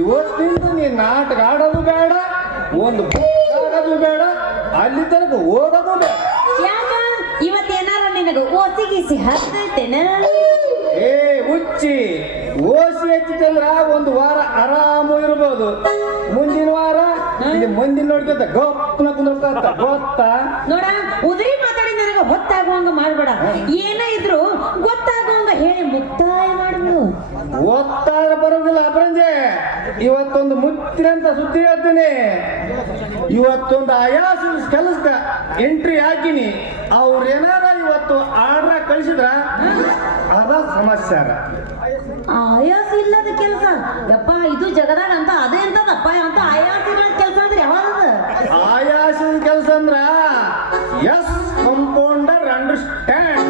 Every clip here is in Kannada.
ಇವತ್ತಿಂದ ನೀನ್ ನಾಟಕ ಆಡೋದು ಬೇಡ, ಒಂದು ಆಗೋದು ಬೇಡ, ಅಲ್ಲಿ ತನಕ ಓದೋದು ಬೇಡ. ಯಾಕ ಇವತ್ತೇನಾರ ನಿನಗ ಓಸಿಗಿಸಿ ಹತ್ತೈತೇನ? ಏ ಹುಚ್ಚಿ, ಓಸಿ ಹಚ್ಚಿತಂದ್ರ ಒಂದು ವಾರ ಆರಾಮು ಇರ್ಬೋದು. ಮುಂದಿನ ವಾರ ಮುಂದಿನ ನೋಡ್ಕೊತ ಗಪ್ಪನ ಕುಂದ್ರತ ಗೊತ್ತಾ? ನೋಡ, ಉದುರಿ ಮಾತಾಡಿ ನನಗ ಹೊತ್ತಾಗುವಂಗ ಮಾಡ್ಬೇಡ. ಏನ ಇದ್ರು ಗೊತ್ತಾಗುವಂಗ ಹೇಳಿ ಮುಕ್ತಾಯ ಮಾಡ್ಬಿಡು. ಒತ್ತಾರ ಬರೋದಿಲ್ಲ ಅಪರಂಜೆ. ಇವತ್ತೊಂದು ಮುತ್ತಿನಂತ ಸುದ್ದಿ ಹೇಳ್ತೀನಿ. ಇವತ್ತೊಂದು ಆಯಾಸ ಕೆಲಸದ ಎಂಟ್ರಿ ಹಾಕಿನಿ. ಅವ್ರೇನಾರ ಇವತ್ತು ಆರ್ಡ್ರ ಕಳಿಸಿದ್ರ ಅದ ಸಮಸ್ಯೆ. ಆಯಾಸ ಇಲ್ಲದ ಕೆಲಸ ಯಪ್ಪ, ಇದು ಜಗದಾಗ ಅಂತ ಅದೇ ಅಂತದಪ್ಪ. ಅಂತ ಆಯಾಸ ಇಲ್ಲದ ಕೆಲಸ ಅಂದ್ರೆ ಯಾವಾಗ? ಆಯಾಸದ ಕೆಲಸ ಅಂದ್ರ ಎಸ್ ಕಂಪೌಂಡರ್ ಅಂಡರ್ಸ್ಟ್ಯಾಂಡ್.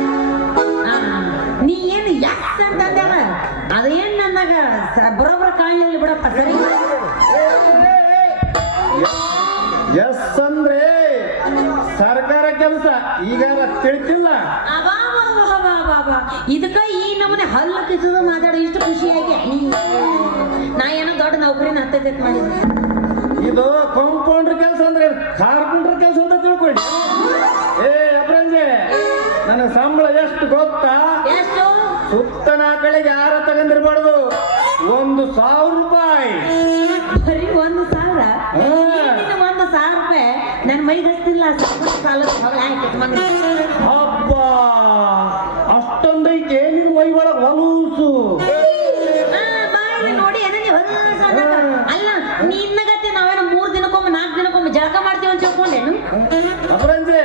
ನೀ ಏನು ಎಸ್ ಅಂತಂದ್ಯಾವ ಅದೇನ್ ನನಗ ಬರೋಬ್ಬರ ಕಾಣಲಿಲ್ಲ ಬಿಡಪ್ಪ. ಸರಿ, ಎಸ್ ಅಂದ್ರೆ ಸರ್ಕಾರ ಕೆಲಸ. ಈಗ ತಿಳಿತಿಲ್ಲ. ಇದಕ್ಕ ಈ ನಮ್ಮನೆ ಹಲ್ಲು ಕಿಸದು ಮಾತಾಡೋ ಇಷ್ಟು ಖುಷಿಯಾಗಿ ನಾ ಏನೋ ದೊಡ್ಡ ನೌಕರಿನ ಹತ್ತೈತೆ ಮಾಡಿದ್ದೆ. ಇದು ಕಾಂಪೌಂಡರ್ ಕೆಲಸ ಅಂದ್ರೆ ಕಾರ್ಪೆಂಟರ್ ಕೆಲಸ ಅಂತ ತಿಳ್ಕೊಳ್ಳಿ. ಏ ಅಪ್ರಂಜೆ, ನನ್ನ ಸಂಬಳ ಎಷ್ಟು ಗೊತ್ತಾ? ಎಷ್ಟು? ಸುತ್ತನ ಕಡೆಗೆ ಯಾರ ತಗೊಂಡಿರ್ಬಾರ್ದು, 1,000 ರೂಪಾಯಿ. ಬರೀ 1,000? 1,000 ರೂಪಾಯಿ ನನ್ನ ಮೈಗೆ ಹಚ್ತಿಲ್ಲ. ಹಬ್ಬ ಅಷ್ಟೊಂದೈತೆ ನಿನ್ ಮೈ ಒಳಗ್ ಹೊಲೂಸು. ನೋಡಿ ಅಲ್ಲ, ನಿನ್ನಗತ್ತೆ ನಾವೇನೋ 3 ದಿನಕ್ಕೊಮ್ಮೆ 4 ದಿನಕ್ಕೊಮ್ಮೆ ಜಳಕ ಮಾಡ್ತೀವಿ ಅಂತ ತಿಳ್ಕೊಂಡೇನು? ಅಪರಂಜೆ,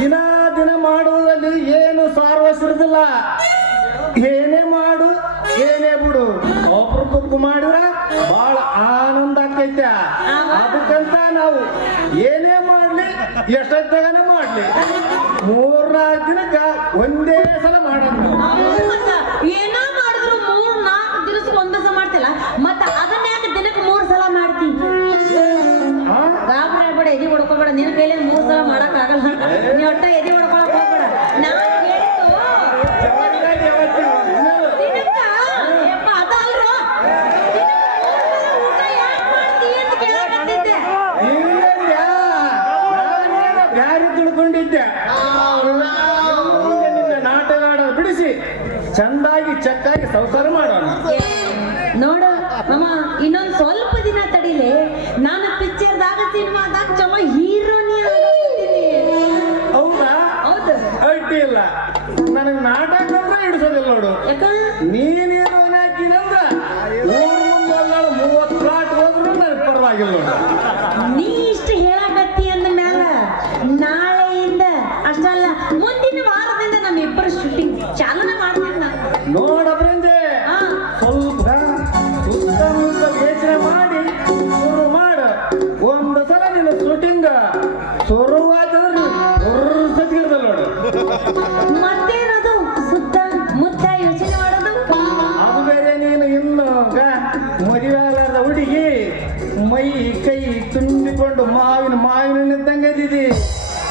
ದಿನ ದಿನ ಮಾಡುವುದಲ್ಲಿ ಏನು ಸಾರ್ವಸಿರುದಿಲ್ಲ. ಏನೇ ಮಾಡು ಏನೇ ಬಿಡು, ಒಬ್ರಿಗೊಬ್ಬರು ಮಾಡಿದ್ರ ಬಹಳ ಆನಂದ ಆಕೈತೆ. ಅದಕ್ಕಂತ ನಾವು ಏನೇ ಮಾಡ್ಲಿ ಎಷ್ಟೊತ್ತಾಗನ ಮಾಡ್ಲಿ 3-4 ದಿನಕ್ಕ ಒಂದೇ ಸಲ ಮಾಡೋಣ. ಏನೋ ಮಾಡಿದ್ರು 3-4 ದಿವಸಕ್ಕೆ ಒಂದೇ ಸಲ ಮಾಡ್ತಿಲ್ಲ, ಮತ್ತ ಅದನ್ನ ಯಾಕೆ ದಿನಕ್ಕೆ 3 ಸಲ ಮಾಡ್ತೀನಿ? ಗಾಬರಿ ಆಗ್ಬೇಡ, ಎದೆ ಹೊಡ್ಕೋಬೇಡ. ನಿನ್ನ ಕೈಲಿ 3 ಸಲ ಮಾಡಕ್ ಆಗಲ್ಲ. ನೀ ಒಟ್ಟ ಎದೆ ಹೊಡ್ಕೊಳಕ್ ಹೋಗ್ಬೇಡ. ನಾನು ನಾಟಕ ಆಡೋದು ಬಿಡಿಸಿ ಚಂದಾಗಿ ಚಕ್ಕಾಗಿ ಸಂಸಾರ ಮಾಡೋಣ. ನೋಡು ಅಮ್ಮ, ಇನ್ನೊಂದು ಸ್ವಲ್ಪ ದಿನ ತಡಿಲೆ. ನಾನು ಪಿಕ್ಚರ್ದಾಗ ಸಿನಿಮಾದಾಗ ಚಲೋ ಹೀರೋನಿ ಆಗ್ತೀನಿ. ಹೌದಾ? ಹೌದು. ಅಡ್ಡಿ ಇಲ್ಲ, ನನಗೆ ನಾಟಕ ಅಂದ್ರೆ ಹಿಡಿಸೋದಿಲ್ಲ ನೋಡು. ನೀನೇನು ಹಾಕಿನಂದ್ರ 30 ಪ್ಲಾಟ್ ಹೋದ್ರು ನನಗೆ ಪರವಾಗಿಲ್ಲ ನೋಡು. ನೀ ಇಷ್ಟು ಹೇಳಕತ್ತಿ ಅಂದ ಮ್ಯಾಲ ನಾಳೆಯಿಂದ ಅಷ್ಟಲ್ಲ ಮುಂದಿನ ವಾರದಿಂದ ನಮ್ಮಿಬ್ಬರು ಶೂಟಿಂಗ್ ಚಾಲನೆ ಮಾಡ್ತೀನಿ. ನೋಡಬ್ರಂದೆ, ಸ್ವಲ್ಪ ಸುತ್ತಮುತ್ತ ಯೋಚನೆ ಮಾಡಿ ಶುರು ಮಾಡು. ಒಂದು ಸಲ ನಿನ್ನ ಶೂಟಿಂಗ್ ಶುರುವಾದ್ರೆ ಸತಿಗಿರ್ದಲ್ಲ ನೋಡು. ಮತ್ತೇನದು ಸುತ್ತ ಮುತ್ತ ಯೋಚನೆ ಮಾಡೋದು? ಅದು ಬೇರೆ. ನೀನು ಇನ್ನು ಮದುವೆ ಆಗಲಾರ್ದ ಹುಡುಗಿ, ಮೈ ಕೈ ತುಂಬಿಕೊಂಡು ಮಾವಿನ ಇದ್ದಂಗದಿದಿ.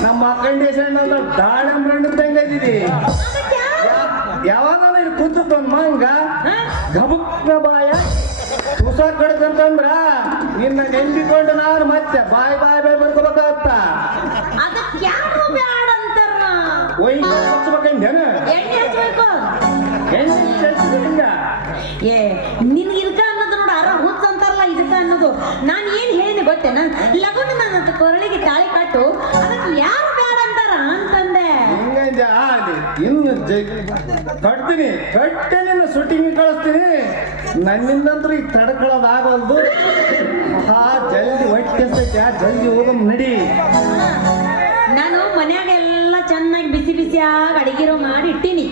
ನಮ್ಮ ಕಂಡೀಷನ್ ಅಂದ್ರೆ ದಾಳಂಬ್ರಣ್ಣ ಇದ್ದಂಗದಿದಿ. ಯಾವಾಗ ನೀನು ಕೂತು ಮಂಗ ಗಬುಕ್ನ ಬಾಯ ಹೊಸ ಕಡ್ಕಂತಂದ್ರ ನಿನ್ನ ನೆಂದಿಕೊಂಡು ನಾನು ಮತ್ತೆ ಬಾಯ್ ಬರ್ಕೋಬೇಕಾಗತ್ತ. ಅದಕ್ಕೆ ಯಾರು ಬ್ಯಾಡ ಅಂತಾರ? ಹಚ್ಬೇಕಂದೇನ? ಎಣ್ಣೆ ಹಚ್ಬೇಕು. ಏ ನಿನ್ ಇದಕ್ಕ ಅನ್ನೋದು ನೋಡ, ಅರ ಹುಚ್ಚ ಅಂತಾರಲ್ಲ ಇದಕ್ಕ ಅನ್ನೋದು. ನಾನು ಏನ್ ಹೇಳಿದೆ ಗೊತ್ತೇನ? ಲಗುನ ನನ್ನ ಕೊರಳಿಗೆ ತಾಳಿ ಕಟ್ಟು, ಅದಕ್ಕೆ ಯಾರು ಬೇಡ ಅಂತಾರ ಅಂತಂದೆ. ಹಿಂಗಂಜ ಇನ್ನು ಕಟ್ತೀನಿ, ಕಟ್ಟೆ ನಿನ್ನ ಶೂಟಿಂಗ್ ಕಳಿಸ್ತೀನಿ. ನನ್ನಿಂದಂತೂ ಈಗ ತಡ್ಕೊಳ್ಳೋದಾಗಲ್ದು. ಜಲ್ದಿ ಹೊಟ್ಟೆ ಜಲ್ದಿ ಹೋಗಮ್ ನಡಿ. ನಾನು ಮನ್ಯಾಗ ಎಲ್ಲ ಚೆನ್ನಾಗಿ ಬಿಸಿ ಬಿಸಿಯಾಗಿ ಅಡಿಗೆರೋ ಮಾಡಿ ಇಟ್ಟೀನಿ.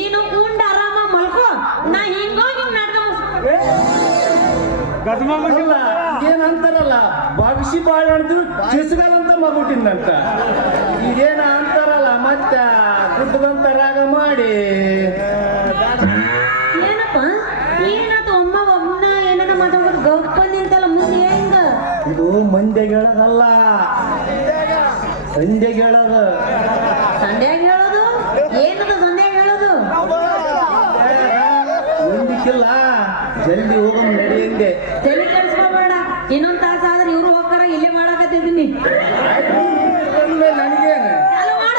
ನೀನು ಉಂಡ ಆರಾಮ ಮಲ್ಕೋ. ನಾ ಹಿಂಗೋಗಿ ನಾಟಕ ಏನಂತಾರಲ್ಲ, ಬಗ್ಸಿ ಬಾಳ ಹಿಡಿದು ಚಿಸ್ಗಲ್ಲಂತ ಮಗುಟ್ಟಿಂದಂತ. ಇದೇನ ಅಂತಾರಲ್ಲ, ಮತ್ತೆ ಕುಟ್ಟದಂತ ರಾಗ ಮಾಡಿ. ಏನಪ್ಪ ಏನಾತ ಒಮ್ಮನ ಏನಾರ ಮಾತಾಡೋದು ಗಪ್ಪ ನಿಂತಲ್ಲ ಮುಂದೆ ಹೆಂಗ? ಇದು ಮಂದ್ಯಾಗ ಹೇಳೋದಲ್ಲ, ಸಂಧ್ಯಾಗ ಹೇಳೋದು. ಸಂಧ್ಯಾಗ ಹೇಳೋದು ಏನದು? ಸಂಧ್ಯಾಗ ಹೇಳೋದು ಮುಂದಕ್ಕಿಲ್ಲ ಜಲ್ದಿ ಹೋಗೋಣ ನಡೆಯಂದೆ. ತಲೆ ಕೆಡಿಸ್ಕೋಬೇಡ, ಇನ್ನೊಂದ್ ತಾಸ ಆದ್ರೆ ಇವ್ರು ಹೋಗ್ತಾರ, ಇಲ್ಲೇ ಮಾಡಾಕತ್ತಿದ್ದೀನಿ. ನನಗೇನು ಚಾಲು ಮಾಡ.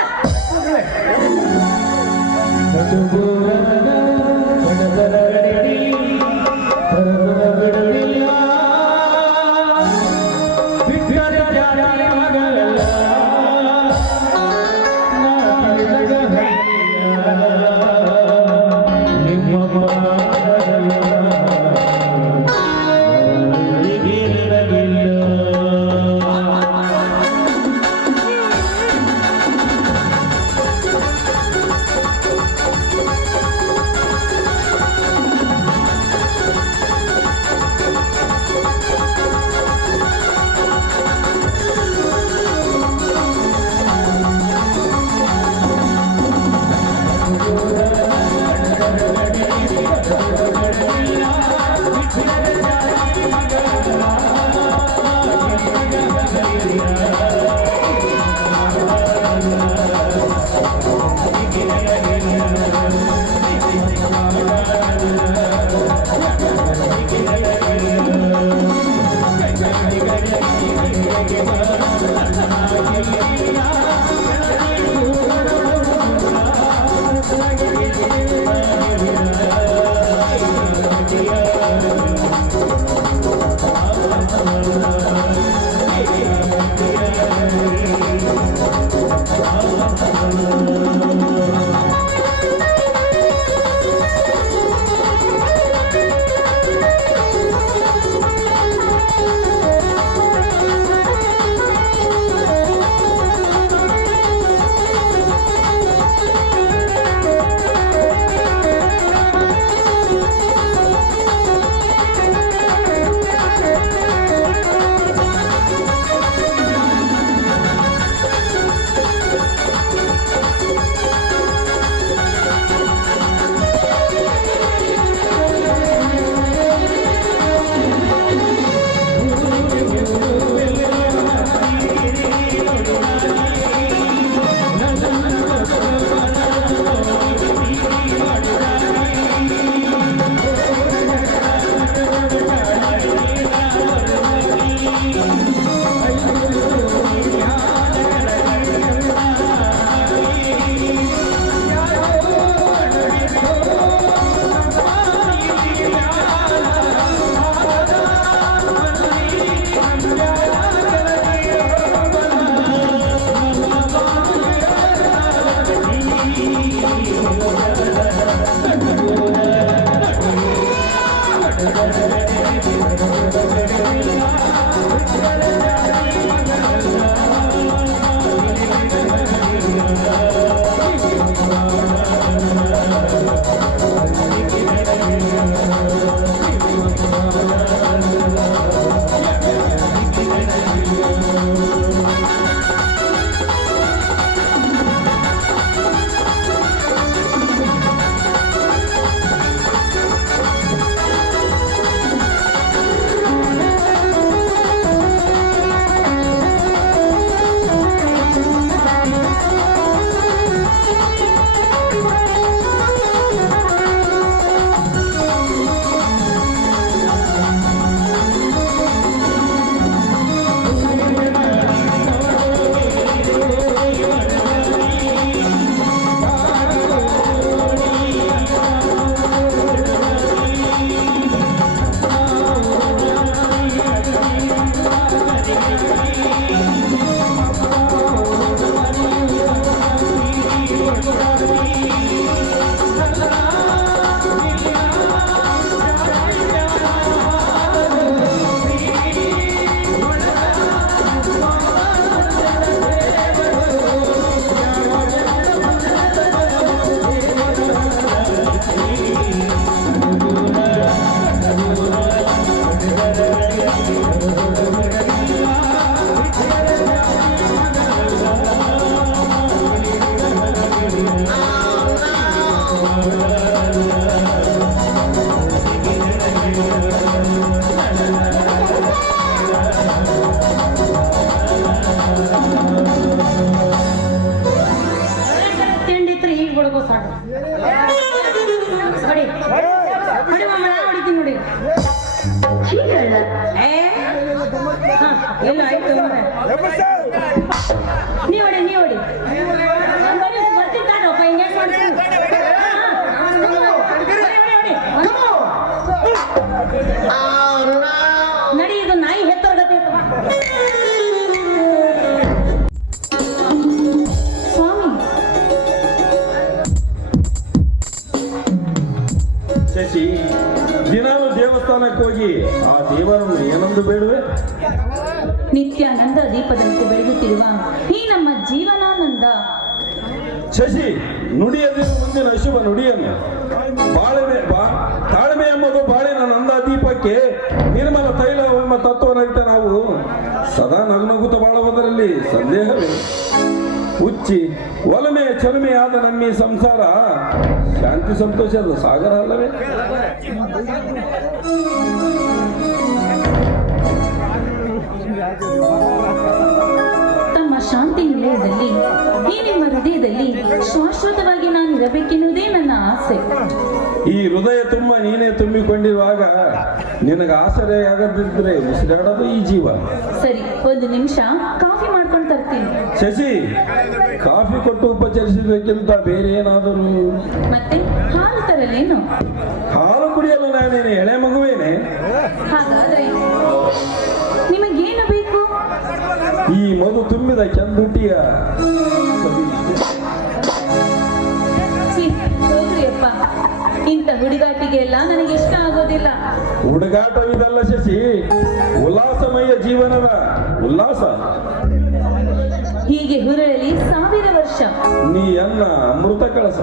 ಹೊಡಿ ಹೊಡಿ ಮಾಮ, ಹೊಡಿತೀನಿ ನೋಡಿ. ಹೊಡಿ ಚೀಕಳ್ಳ ಏ ಹಾ, ಎಲ್ಲ ಆಯ್ತು ಮಾರ್ರೆ. ನೀ ಹೊಡಿ ಬರ್ತಿದ್ದಾನಪ್ಪ ಹಿಂಗೆ ಮಾಡ್ತೀನಿ ನಡಿ ಇದು ನಾಯಿ ಹೆತ್ತೋರ್ಗತ್ತೆ ಸ್ವಾಮಿ. ಶಶಿ, ದಿನಾಲು ದೇವಸ್ಥಾನಕ್ಕೆ ಹೋಗಿ ಆ ದೇವರನ್ನು ಏನೊಂದು ಬೇಡುವೆ? ನಿತ್ಯಾನಂದ ದೀಪದಂತೆ ಬೆಳೆಯುತ್ತಿರುವ ಈ ನಮ್ಮ ಜೀವನಾನಂದ ಶಶಿ, ನುಡಿಯದಿರು ಮುಂದಿನ ಶುಭ ನುಡಿಯನ್ನು ತಾಳ್ಮೆ ಎಂಬುದು ಬಾಳಿನ ನಂದ ದೀಪಕ್ಕೆ ನಿರ್ಮಲ ತೈಲ ಎಂಬ ತತ್ವನಂತೆ ನಾವು ಸದಾ ನಗುನಗುತ್ತ ಬಾಳುವುದರಲ್ಲಿ ಸಂದೇಹವೇ. ಹುಚ್ಚಿ ಒಲಮೆ ಚಲಮೆಯಾದ ನಮ್ಮ ಈ ಸಂಸಾರ ಶಾಂತಿ ಸಂತೋಷದ ಸಾಗರ ಅಲ್ಲವೇ? ತಮ್ಮ ಶಾಂತಿ ನಿಲಯದಲ್ಲಿ ಈ ನಿಮ್ಮ ಹೃದಯದಲ್ಲಿ ಶಾಶ್ವತವಾಗಿ ನಾನು ಇರಬೇಕೆನ್ನುವುದೇ ನನ್ನ ಆಸೆ. ಈ ಹೃದಯ ತುಂಬ ನೀನೇ ತುಂಬಿಕೊಂಡಿರುವಾಗ ನಿನಗೆ ಆಸರೆ ಆಗದಿದ್ರೆ ಉಸಿರಾಡೋದು ಈ ಜೀವ. ಸರಿ, ಒಂದು ನಿಮಿಷ ಕಾಫಿ ಮಾಡ್ಕೊಂಡು ತರ್ತೀನಿ. ಶಶಿ, ಕಾಫಿ ಕೊಟ್ಟು ಉಪಚರಿಸಬೇಕೆಂತ ಬೇರೆ ಏನಾದರೂ? ಮತ್ತೆ ಹಾಲು ತರಲೇನು? ಹಾಲು ಕುಡಿಯಲು ನಾನೇನು ಎಳೆ ಮಗುವೇನೆ? ಹಾಗಾದ್ರೆ ನಿಮಗೇನು ಬೇಕು? ಈ ಮಗು ತುಂಬಿದ ಕೆಂಬುಟಿಯ ಹೋಗ್ರಿಯಪ್ಪ, ಇಂಥ ಹುಡುಗಾಟಿಗೆ ಎಲ್ಲ ನನಗೆ ಇಷ್ಟ ಆಗೋದಿಲ್ಲ. ಹುಡುಗಾಟವಿದಲ್ಲ ಶಶಿ, ಉಲ್ಲಾಸಮಯ ಜೀವನದ ಉಲ್ಲಾಸ. ಹೀಗೆ ಹುರಳಿ 1000 ವರ್ಷ. ನೀ ಅನ್ನ ಅಮೃತ ಕಳಸ.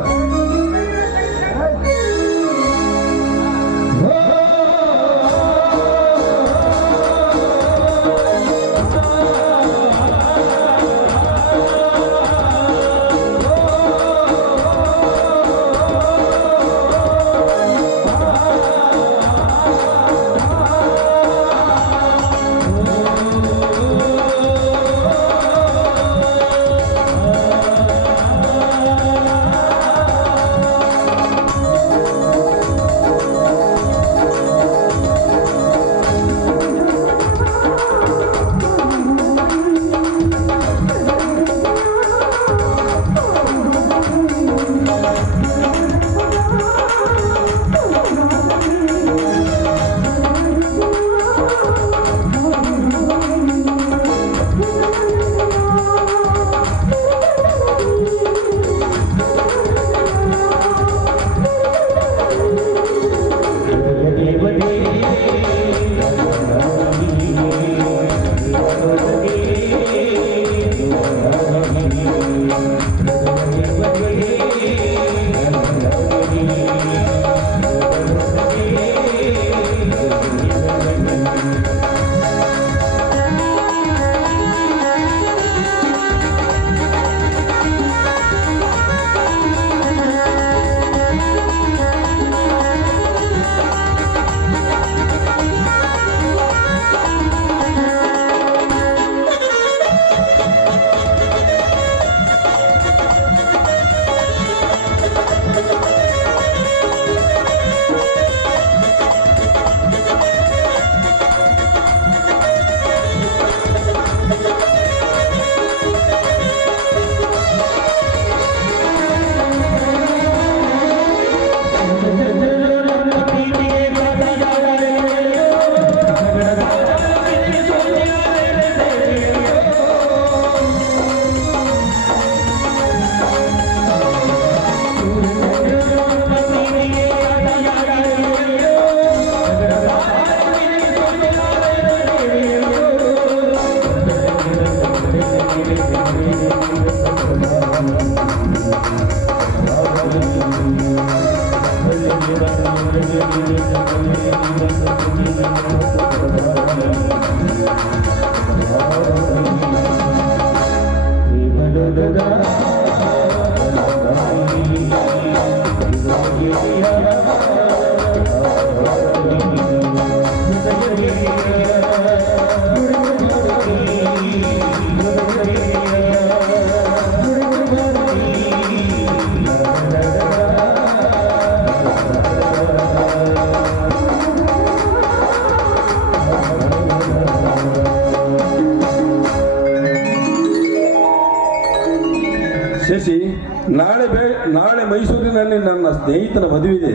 ನಾಳೆ ಮೈಸೂರಿನಲ್ಲಿ ನನ್ನ ಸ್ನೇಹಿತನ ಮದುವೆ.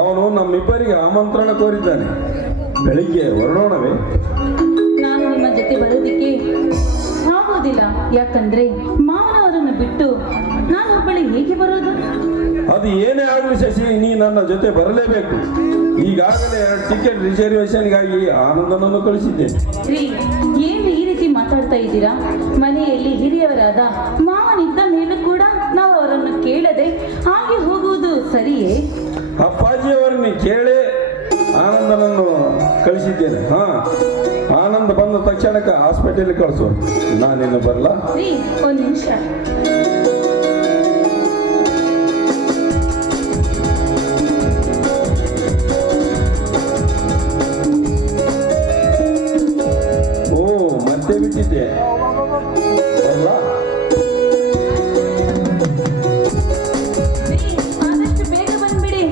ಅವನು ನಮ್ಮಿಬ್ಬರಿಗೆ ಆಮಂತ್ರಣ ಕೋರಿದ್ದಾನೆ. ಬೆಳಿಗ್ಗೆ ಹೊರಡೋಣವೇ? ನಾನು ನಿಮ್ಮ ಜೊತೆ ಬರೋದಿಕ್ಕೆ ಆಗೋದಿಲ್ಲ. ಯಾಕಂದ್ರೆ ಮಾವನವರನ್ನು ಬಿಟ್ಟು ನಾನು ಒಬ್ಬಳಿ ಹೇಗೆ ಬರೋದು? ಅದು ಏನೇ ಆಗಲಿ ಶಶಿ, ನೀ ನನ್ನ ಜೊತೆ ಬರಲೇಬೇಕು. ಈಗಾಗಲೇ 2 ಟಿಕೆಟ್ ರಿಸರ್ವೇಶನ್ಗಾಗಿ ಆನಂದನನ್ನು ಕಳಿಸಿದ್ದೇನೆ. ರೀ, ಏನು ಈ ರೀತಿ ಮಾತಾಡ್ತಾ ಇದ್ದೀರಾ? ಮನೆಯಲ್ಲಿ ಹಿರಿಯವರಾದ ಮಾವನಿದ್ದ ಮೇಲೂ ಕೂಡ ನಾವು ಅವರನ್ನು ಕೇಳದೆ ಹಾಗೆ ಹೋಗುವುದು ಸರಿಯೇ? ಅಪ್ಪಾಜಿಯವರನ್ನು ಕೇಳೇ ಆನಂದನನ್ನು ಕಳಿಸಿದ್ದೇನೆ. ಆನಂದ ಬಂದ ತಕ್ಷಣಕ್ಕೆ ಹಾಸ್ಪಿಟಲ್ ಕಳಿಸುವ. ನಾನೇನು ಬರಲ್ಲ? ರೀ, ಒಂದು ನಿಮಿಷ. ಮತ್ತೆ ಬಿಟ್ಟಿದ್ದೆ. ಬರಲ್ಲ? ರೀ, ಆದಷ್ಟು ಬೇಗ ಬಂದ್ಬಿಡಿ.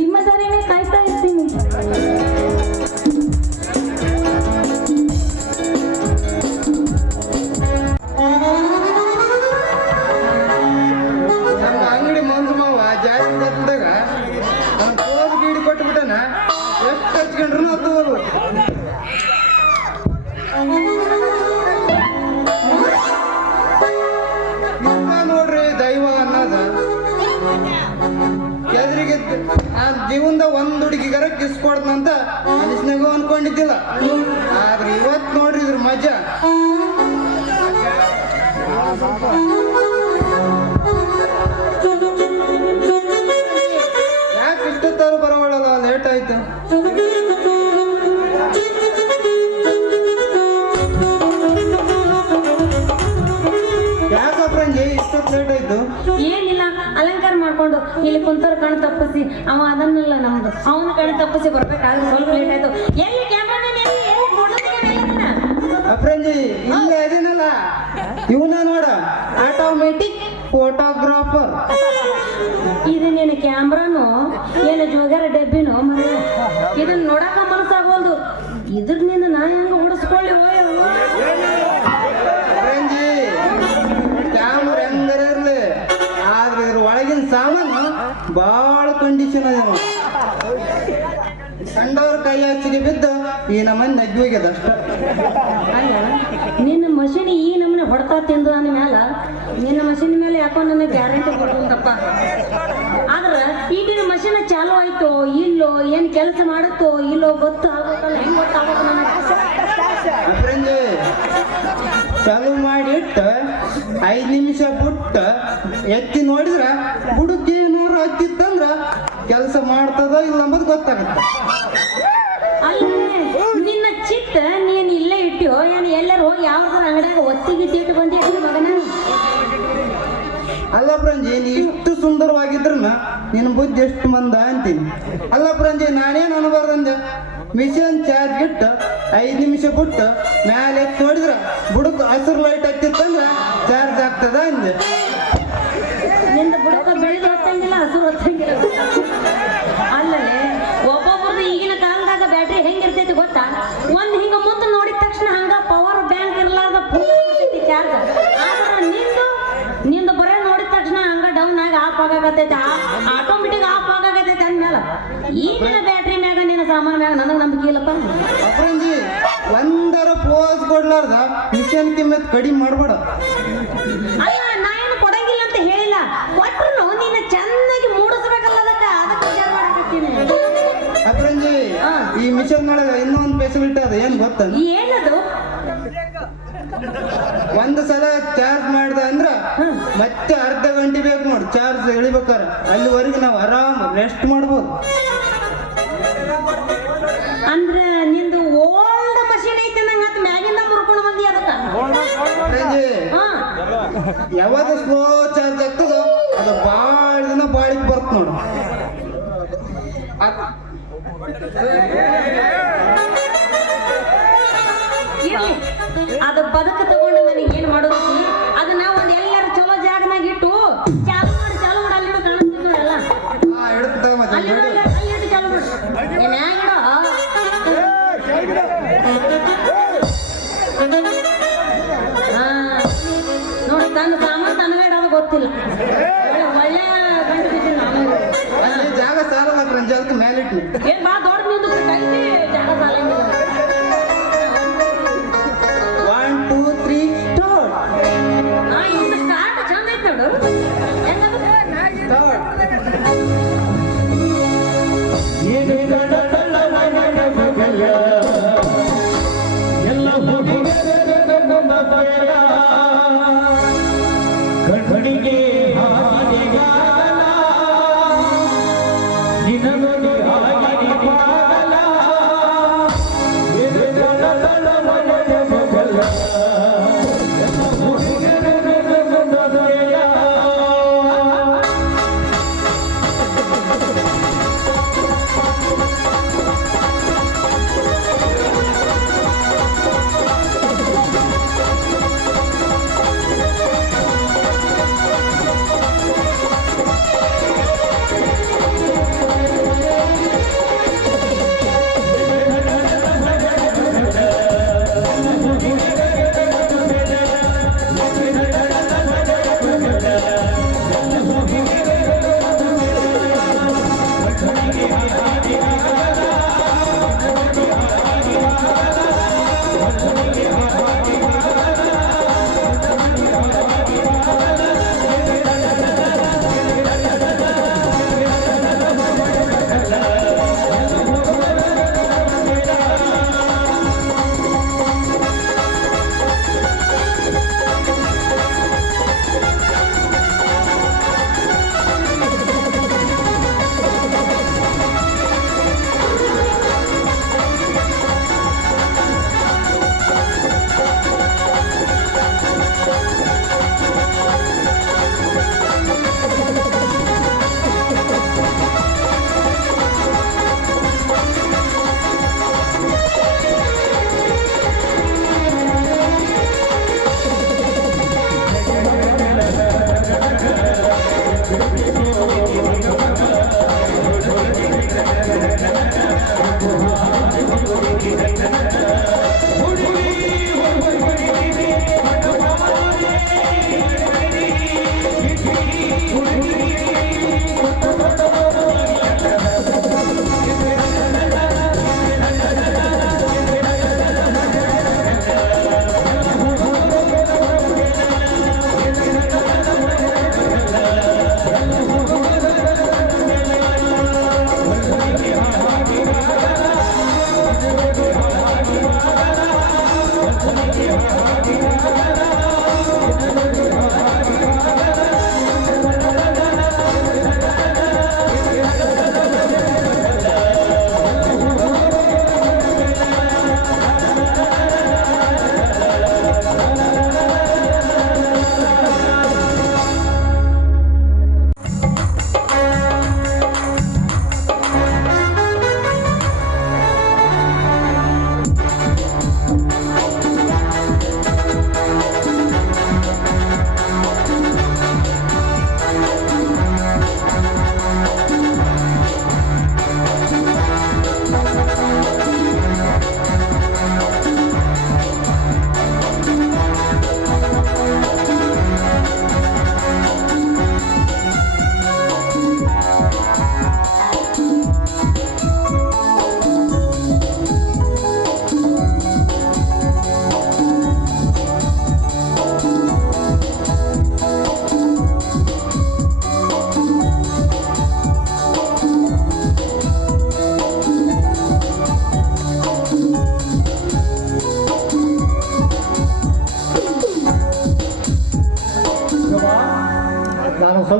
ನಿಮ್ಮ ದಾರಿನೇ ಕಾಯ್ತಾ ಇರ್ತೀನಿ. ನಮ್ಮ ಅಂಗಡಿ ಮಂಜು ಮಾವ ಜಾಸ್ತಿ ಬಂದಾಗ ನಾನು ಕೋದು ಗೀಡಿ ಕೊಟ್ಬಿಟ್ಟನ. ಎಷ್ಟು ಹಚ್ಕೊಂಡ್ರು ಹತ್ತುವಲ್ಲ. ನೋಡ್ರಿ, ದೈವ ಅನ್ನೋದ ಎದುರಿಗೆ ನಾನು ಜೀವನದ ಒಂದು ಹುಡುಗಿಗರ ಕಿಸ್ ಕೊಡ್ತಂತ ಮನಸ್ಸಿನಾಗೂ ಅನ್ಕೊಂಡಿದ್ದಿಲ್ಲ. ಆದ್ರೆ ಇವತ್ತು ನೋಡ್ರಿ ಇದ್ರ ಮಜಾ. ಯಾಕೆ ಇಷ್ಟೊತ್ತಾರು ಬರೋವಳಲ್ಲ? ಲೇಟ್ ಆಯ್ತು. ಯಾಕಪ್ರಂಜಿ ಇಷ್ಟೊತ್ತು ಲೇಟ್ ಆಯ್ತು? ಏನಿಲ್ಲ, ಅಲಂಕಾರ ಮಾಡ್ಕೊಂಡು ಇಲ್ಲಿ ಕುಂತವ್ರ ಕಣ್ ತಪ್ಪಿಸಿ ಅವ ಅದನ್ನೆಲ್ಲ ನಮ್ದು ಅವನ ಕಣ್ ತಪ್ಪಿಸಿ ಬರ್ಬೇಕಾದ್ರೆ ಸ್ವಲ್ಪ ಲೇಟ್ ಆಯ್ತು. ಎಲ್ಲಿ ಕ್ಯಾಮ್ರಾಮನ್? ಅಪ್ರಂಜಿ ಇಲ್ಲ ಇದೀನಲ್ಲ, ಇವನ ನೋಡ, ಆಟೋಮೆಟಿಕ್ ಫೋಟೋಗ್ರಾಫರ್. ಇದು ನೀನು ಕ್ಯಾಮ್ರಾನು ಏನು ಜೋಗ್ಯಾರ ಡಬ್ಬಿನೋ ಮರ? ಇದನ್ನ ನೋಡಕ ಮನಸ್ಸಾಗೋಲ್ದು. ಇದ್ರ ನಿನ್ನ ನಾ ಹೆಂಗ ಉಡಿಸ್ಕೊಳ್ಳಿ? ಅಪ್ರಂಜಿ ಕ್ಯಾಮ್ರಾ ಹೆಂಗಾರ ಇರ್ಲಿ, ಆದ್ರೆ ಇದ್ರ ಒಳಗಿನ ಸಾಮಾನು ಬಾಳ ಕಂಡೀಷನ್ ಅದ. ಕಂಡವ್ರ ಕೈ ಹಚ್ಚಿಗೆ ಬಿದ್ದು ಈ ನಮ್ಮನೆ ನಗ್ಗಿ ಹೋಗ್ಯದ ಅಷ್ಟ. ಅಲ್ಲ, ನಿನ್ನ ಮಷೀನ್ ಈ ನಮ್ಮನೆ ಹೊಡ್ತಾ ತಿಂದು ಅಂದ ಮ್ಯಾಲ ನಿನ್ನ ಮಷೀನ್ ಮೇಲೆ ಯಾಕೋ ನನಗೆ ಗ್ಯಾರಂಟಿ ಕೊಡುವಂತಪ್ಪ. ಆದ್ರೆ ಈಗಿನ ಮಷೀನ್ ಚಾಲು ಆಯ್ತೋ ಇಲ್ಲೋ, ಏನ್ ಕೆಲಸ ಮಾಡುತ್ತೋ ಇಲ್ಲೋ ಗೊತ್ತು ಆಗ್ಬೇಕಲ್ಲ. ಹೆಂಗ್ ಗೊತ್ತಾಗಬೇಕು ನನಗೆ? ಅಪ್ರಂಜಿ ಚಾಲು ಮಾಡಿಟ್ಟ 5 ನಿಮಿಷ ಬಿಟ್ಟು ಎತ್ತಿ ನೋಡಿದ್ರ ಬುಡುಕಿ ಏನಾರು ಹತ್ತಿತ್ತಂದ್ರ ಕೆಲಸ ಮಾಡ್ತದ ಇಲ್ಲ ಅಂಬುದು ಗೊತ್ತಾಗತ್ತ. ಅಲ್ಲೇ ನಿನ್ನ ಚಿತ್ತ ನೀನ್ ಇಲ್ಲೇ ಇಟ್ಟಿಯೋ ಏನ್ ಎಲ್ಲರೂ ಹೋಗಿ ಯಾವ್ದಾರ ಅಂಗಡಿಯಾಗ ಒತ್ತಿಗೆ ತೀಟು ಬಂದಿದ್ದೀವಿ ಮಗನ? ಅಲ್ಲ ಪ್ರಂಜಿ, ನೀ ಇಷ್ಟು ಸುಂದರವಾಗಿದ್ರನ ನಿನ್ನ ಬುದ್ಧಿ ಎಷ್ಟು ಮಂದ ಅಂತೀನಿ. ಅಲ್ಲ ಪ್ರಂಜಿ, ನಾನೇನು ಅನ್ಬಾರ್ದಂದೆ? ಮಿಷನ್ ಚಾರ್ಜ್ ಇಟ್ಟು 5 ನಿಮಿಷ ಬಿಟ್ಟು ಮ್ಯಾಲೆ ಎತ್ತಿ ನೋಡಿದ್ರ ಬುಡಕ್ ಹಸಿರು ಲೈಟ್ ಹತ್ತಿತ್ತಂದ್ರ ಚಾರ್ಜ್ ಆಗ್ತದ ಅಂದೆ. ನಿಂದ ಬುಡಕ ಬೆಳೆದು ಹೊತ್ತಂಗಿಲ್ಲ, ಹಸಿರು ಹೊತ್ತಂಗಿಲ್ಲ. ಅಲ್ಲೇ ಒಬ್ಬೊಬ್ರದ್ದು ಈಗಿನ ಕಾಲದಾಗ ಬ್ಯಾಟ್ರಿ ಹೆಂಗಿರ್ತೈತಿ ಗೊತ್ತಾ? ಒಂದ್ ಹಿಂಗ ಮುಂದೆ ನೋಡಿದ ತಕ್ಷಣ ಹಂಗ ಪವರ್ ಬ್ಯಾಂಕ್ ಇರ್ಲಾರ್ದ ಚಾರ್ಜ್. ಆದ್ರೆ ನಿಂದು ಬರೇ ನೋಡಿದ ತಕ್ಷಣ ಹಂಗ ಡೌನ್ ಆಗಿ ಆಫ್ ಆಗಾಕತ್ತೈತಿ, ಆಟೋಮೆಟಿಕ್ ಆಫ್ ಆಗಾಕತ್ತೈತಿ ಅಂದ್ಮೇಲೆ ಈಗಿನ ಬ್ಯಾಟ್ರಿ ಮ್ಯಾಗ ನಿನ್ನ ಸಾಮಾನ್ ಮ್ಯಾಗ ನನಗೆ ನಂಬಿಕೆ ಇಲ್ಲಪ್ಪ. ಅಪ್ರಂಜಿ ಒಂದರ ಪೋಸ್ ಕೊಡ್ಲಾರ್ದ ಮಿಷನ್ ಕಿಮ್ಮತ್ ಕಡಿಮೆ ಮಾಡ್ಬೇಡ. ಅಲ್ಲ, ನಾ ಏನು ಕೊಡಂಗಿಲ್ಲ ಅಂತ ಹೇಳಿಲ್ಲ, ಕೊಟ್ರು ನೀನು ಚೆನ್ನಾಗಿ ಮೂಡಿಸ್ಬೇಕಲ್ಲ. ಅದಕ್ಕೆ ವಿಚಾರ ಮಾಡಕತ್ತೀನಿ. ಅಪ್ರಂಜಿ ಈ ಮಿಷನ್ ಒಳಗ ಇನ್ನೊಂದು ಫೆಸಿಲಿಟಿ ಅದ, ಏನ್ ಗೊತ್ತ? ಏನದು? ಒಂದು ಸಲ ಚಾರ್ಜ್ ಮಾಡ್ದ ಅಂದ್ರ ಮತ್ತೆ ಅರ್ಧ ಗಂಟೆ ಬೇಕು ನೋಡಿ ಚಾರ್ಜ್ ಎಳಿಬೇಕಾರ. ಅಲ್ಲಿವರೆಗೆ ನಾವು ಆರಾಮ್ ರೆಸ್ಟ್ ಮಾಡ್ಬೋದು. ಅಂದ್ರೆ ನಿಂದು ಓಲ್ಡ್ ಮಷೀನ್ ಐತೆ ನಂಗೆ ಅದು ಮ್ಯಾಗಿಂದ ಮುರ್ಕೊಂಡು ಬಂದಿ ಅದಕ್ಕ. ಅಪ್ರಂಜಿ ಯಾವಾಗ ಸ್ಲೋ ಚಾರ್ಜ್ ಆಗ್ತದೋ ಅದು ಭಾಳ ದಿನ ಬಾಳಿಗೆ ಬರ್ತ ನೋಡು. ಇರ್ಲಿ, ಅದು ಬದುಕ ತಗೊಂಡು ನನಗೆ ಏನ್ ಮಾಡೋದು? ಅದನ್ನ ಒಂದ್ ಎಲ್ಲಾರು ಚಲೋ ಜಾಗನಾಗ ಇಟ್ಟು ಚಾಲು ಮಾಡಿ ಅಲ್ಲಿ ಕಾಣಿಸ್ತಿದ್ರು ಎಲ್ಲ. ಇಡುತ್ತ ಮತ್ತೆ ಅಲ್ಲಿ ಇಟ್ಟು ಚಾಲು ಮಾಡಿ ನೋಡಿ, ತನ್ನ ಸಾಮಾನು ತನಗೇ ಇಡೋದು ಗೊತ್ತಿಲ್ಲ.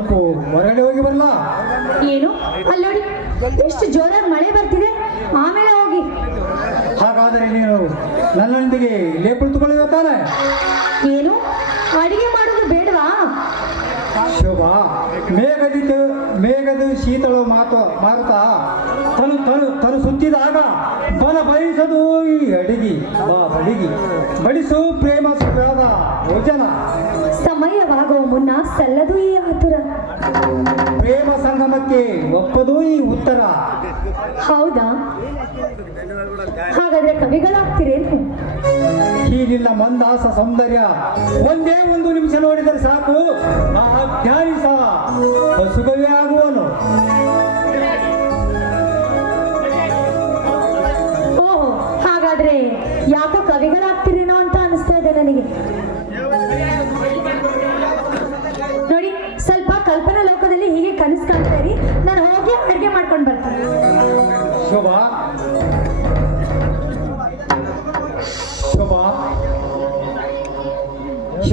ಸ್ವಲ್ಪ ಹೊರಗಡೆ ಹೋಗಿ ಬರಲ್ಲ? ಏನು ಅಲ್ಲಿ ನೋಡಿ ಎಷ್ಟು ಜೋರಾಗಿ ಮಳೆ ಬರ್ತಿದೆ, ಆಮೇಲೆ ಹೋಗಿ. ಹಾಗಾದರೆ ನೀನು ನನ್ನೊಂದಿಗೆ ಇಲ್ಲೇ ಕುಳಿತುಕೊಳ್ಳುವ ತಾನೆ? ಏನು ಅಡಿಗೆ ಮಾಡೋದು ಬೇಡವಾ? ಶೋಭಾ, ಮೇಘದ ಶೀತಳ ಮಾರುತ ತನು ಸುತ್ತಿದಾಗ ಬಲ ಬಯಸದು ಈ ಅಡಿಗೆ ಬಡಿಸು ಪ್ರೇಮ ಸುಖದ ಭೋಜನ. ಸಮಯವಾಗುವ ಮುನ್ನ ಸಲ್ಲದು ಈ ಆತುರ. ಪ್ರೇಮ ಸಂಗಮಕ್ಕೆ ಒಪ್ಪದು ಈ ಉತ್ತರ. ಹೌದಾ? ಹಾಗಾದ್ರೆ ಕವಿಗಳಾಗ್ತಿರೇನು? ಈ ನಿನ್ನ ಮಂದಾಸ ಸೌಂದರ್ಯ ಒಂದೇ ಒಂದು ನಿಮಿಷ ನೋಡಿದರೆ ಸಾಕು, ಆ ಜ್ಞಾನಿ ಸಹ ಸುಖವೇ ಆಗುವನು. ಓಹೋ, ಹಾಗಾದ್ರೆ ಯಾಕೋ ಕವಿಗಳಾಗ್ತಿರೇನೋ ಅಂತ ಅನಿಸ್ತಾ ಇದೆ ನನಗೆ. ನೋಡಿ, ಸ್ವಲ್ಪ ಕಲ್ಪನಾ ಲೋಕದಲ್ಲಿ ಹೀಗೆ ಕನಸು ಕಾಣ್ತಾ ಇರಿ, ನಾನು ಹೋಗಿ ಅಡುಗೆ ಮಾಡ್ಕೊಂಡು ಬರ್ತೀನಿ. ಶೋಭಾ,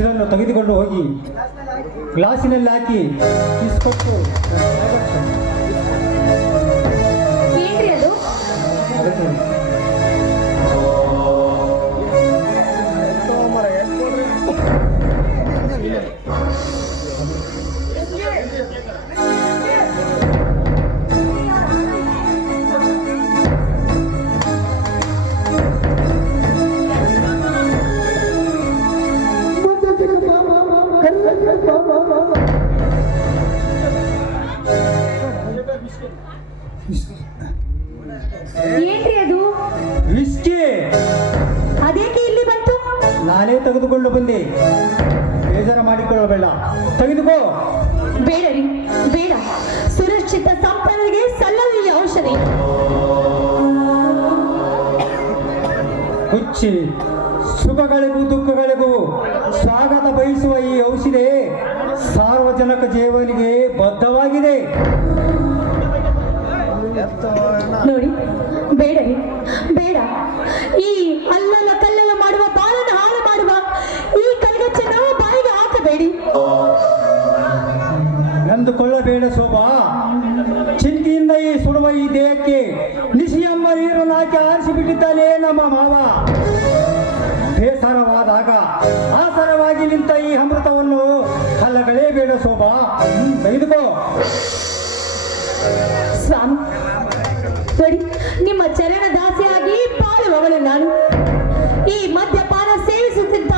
ಇದನ್ನು ತೆಗೆದುಕೊಂಡು ಹೋಗಿ ಗ್ಲಾಸಿನಲ್ಲಿ ಹಾಕಿ ಇಸ್ಕೊಟ್ಟು. ಏನ್ರಿ ಅದು? ಏನ್ರಿ ಅದು? ವಿಸ್ಕಿ. ಅದೇಕೆ ಇಲ್ಲಿ ಬಂತು? ನಾನೇ ತೆಗೆದುಕೊಂಡು ಬಂದೆ, ಬೇಜಾರ ಮಾಡಿಕೊಳ್ಳಬೇಡ, ತೆಗೆದುಕೋ. ಬೇಡ ರೀ, ಬೇಡ. ಸುರಕ್ಷಿತ ಸಂಪನ್ನಿಗೆ ಸಲ್ಲದು ಈ ಔಷಧಿ. ಹುಚ್ಚಿ, ಸುಖಗಳಿಗೂ ದುಃಖಗಳಿಗೂ ಸ್ವಾಗತ ಬಯಸುವ ಈ ಔಷಧಿ ಸಾರ್ವಜನಿಕ ಜೀವನಿಗೆ ಬದ್ಧವಾಗಿದೆ. ನೋಡಿ, ಬೇಡ ರೀ, ಬೇಡ. ಈ ಅಲ್ಲಲ ಕಲ್ಲಲ ಮಾಡುವ ಬಾಲನ ಹಾಳು ಮಾಡುವ ಈ ಕಲ್ಗಚ್ಚನ್ನು ಬಾಯಿಗೆ ಹಾಕಬೇಡಿ. ಎಂದುಕೊಳ್ಳಬೇಡ ಶೋಭಾ, ಚಿಂತೆಯಿಂದ ಈ ಸುಡುವ ಈ ದೇಹಕ್ಕೆ ನಿಶಿ ಎಂಬ ನೀರನ್ನು ಹಾಕಿ ಆರಿಸಿಬಿಟ್ಟಿದ್ದಾನೆ ನಮ್ಮ ಮಾವ. ಬೇಸರವಾದಾಗ ಆಸರವಾಗಿ ನಿಂತ ಈ ಅಮೃತವನ್ನು ಕಲ್ಲಗಳೇಬೇಡ ಶೋಭಾ, ತೆಗೆದುಕೋ. ಸ್ವಾಮಿ ನೋಡಿ, ನಿಮ್ಮ ಚರಣ ದಾಸಿಯಾಗಿ ಬಾಳುವವಳು ನಾನು. ಈ ಮದ್ಯಪಾನ ಸೇವಿಸುತ್ತಿದ್ದ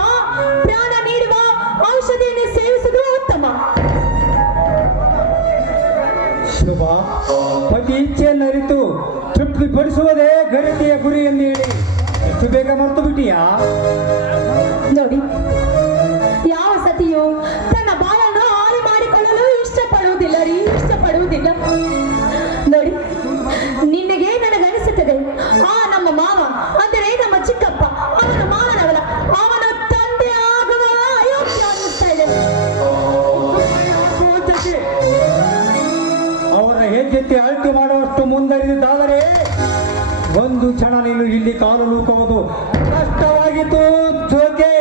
ಪ್ರಾಣ ನೀಡುವ ಔಷಧಿಯನ್ನು ಸೇವಿಸುವುದು ಉತ್ತಮ. ಶುಭ, ಪತಿ ಇಚ್ಛೆಯನ್ನು ಅರಿತು ತೃಪ್ತಿಪಡಿಸುವುದೇ ಘನತೆಯ ಗುರಿ ಎಂದು ಹೇಳಿ ಎಷ್ಟು ಬೇಗ ಮರೆತು ಬಿಟ್ಟಿಯಾ? ನೋಡಿ, ಯಾವ ಸತಿಯು ತನ್ನ ಬಾಳನ್ನು ಹಾಳು ಮಾಡಿಕೊಳ್ಳಲು ಇಷ್ಟಪಡುವುದಿಲ್ಲ ರೀ, ಇಷ್ಟಪಡುವುದಿಲ್ಲ. ನೋಡಿ, ನಿನಗೆ ನನಗನಿಸುತ್ತದೆ ಆ ನಮ್ಮ ಮಾವ ಅಂದರೆ ನಮ್ಮ ಚಿಕ್ಕಪ್ಪ, ಅವನ ಮಾವನವರ, ಅವನ ತಂದೆ ಆಗುವ ಅಯೋಗ್ಯ ಅನ್ನಿಸ್ತಾ ಇದೆ. ಅವರ ಹೆಜ್ಜೆತ್ತಿ ಅಳತೆ ಮಾಡುವಷ್ಟು ಮುಂದರಿದಾದರೆ ಒಂದು ಕ್ಷಣ ನೀನು ಇಲ್ಲಿ ಕಾಲು ನೂಕುವುದು ಕಷ್ಟವಾಗಿತ್ತು. ಜೋಕೆ,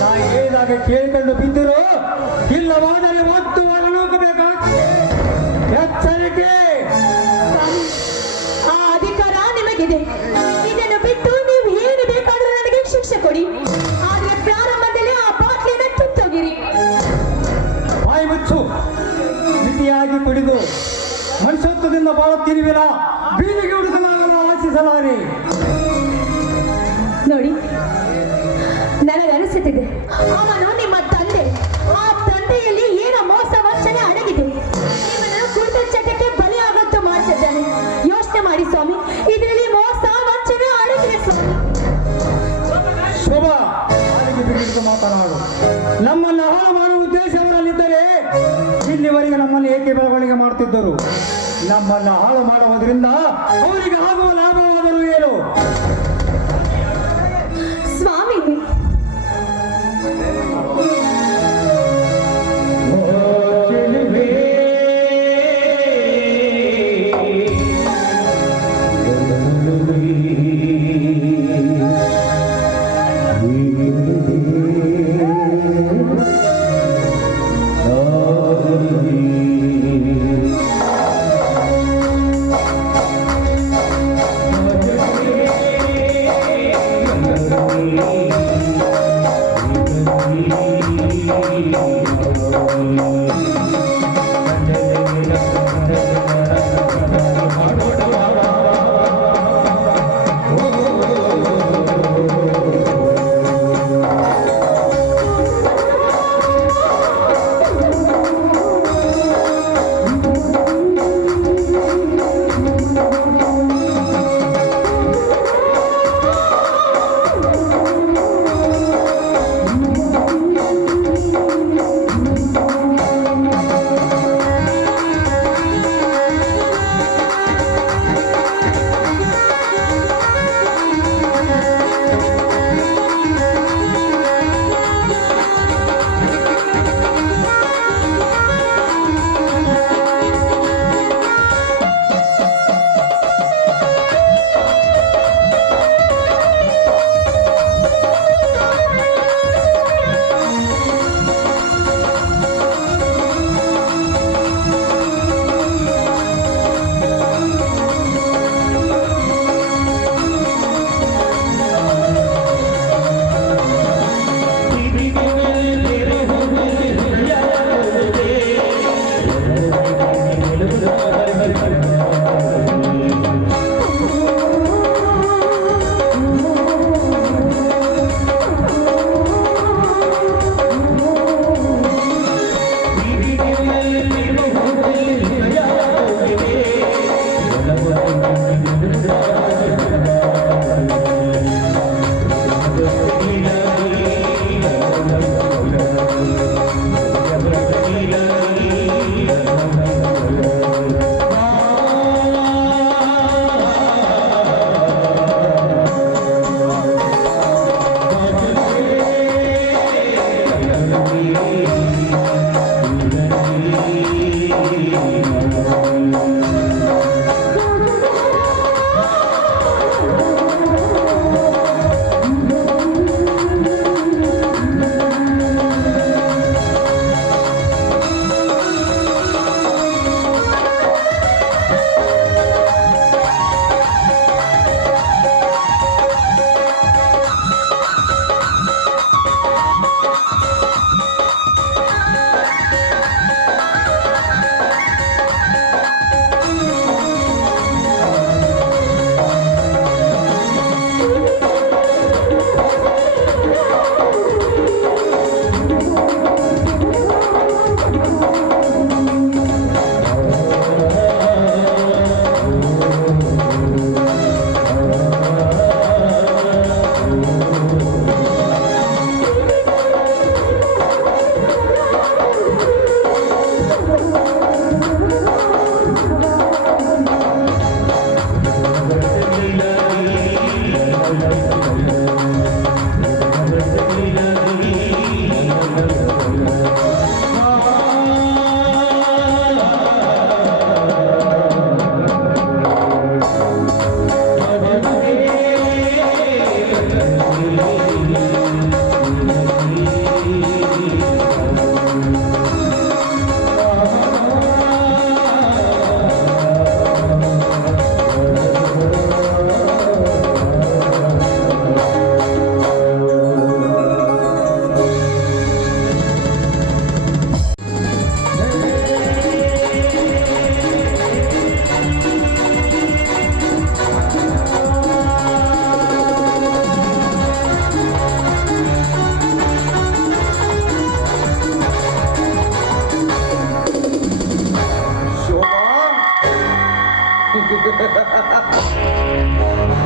ನಾ ಹೇಳಿದಾಗ ಕೇಳಿಕೊಂಡು ಬಿದ್ದರು, ಇಲ್ಲವಾದರೆ ಒತ್ತು ಹೊರನೂಕಬೇಕಾಗ್ತದೆ. ಎಚ್ಚರಿಕೆ. ಆ ಅಧಿಕಾರ ನಿಮಗಿದೆ. ಇದನ್ನು ಬಿಟ್ಟು ನೀವು ಏನು ಬೇಕಾದರೂ ನನಗೆ ಶಿಕ್ಷೆ ಕೊಡಿ, ಆದರೆ ಪ್ರಾರಂಭದಲ್ಲಿ ಆ ಬಾಟ್ಲಿಯನ್ನು ತುತ್ತೋಗಿರಿ. ಬಾಯಿ ಮುಚ್ಚು. ಮಿತಿಯಾಗಿ ಕುಡಿದು ಮನುಷ್ಯತ್ವದಿಂದ ಬಾಳುತ್ತಿರುವಿರ, ಬೀದಿಗೆ ಹುಡುಕಲಾಗಲು ಆಶಿಸಲಾರಿ. ನೋಡಿ, ನನಗನಿಸುತ್ತಿದೆ ಅವನು ನಿಮ್ಮ ತಂದೆ. ಆ ತಂದೆಯಲ್ಲಿ ಏನೋ ಮೋಸ ವಂಚನೆ ಅಡಗಿದೆ. ನಿಮ್ಮನ್ನು ಕುಡಿದ ಚಟಕ್ಕೆ ಬಲಿಯಾಗಂತೂ ಮಾಡ್ತಿದ್ದಾನೆ. ಯೋಚನೆ ಮಾಡಿ ಸ್ವಾಮಿ, ಇದರಲ್ಲಿ ಮೋಸ ವಂಚನೆ ಅಡಗಿದೆ ಸ್ವಾಮಿ. ಶೋಭಾ, ಕಾಲಿಗೆ ಬಿಗಿದು ಮಾತನಾಡು. ನಮ್ಮನ್ನು ಹಾಳು ಮಾಡುವ ಉದ್ದೇಶ ಅವರಲ್ಲಿದ್ದರೆ ಇಲ್ಲಿವರೆಗೆ ನಮ್ಮನ್ನು ಏಕೆ ಬೆಳವಣಿಗೆ ಮಾಡುತ್ತಿದ್ದರು? ನಮ್ಮನ್ನು ಹಾಳು ಮಾಡುವುದರಿಂದ ಅವರಿಗೆ ಆಗುವ ಲಾಭವಾದರೂ ಏನು? ಸ್ವಾಮಿ,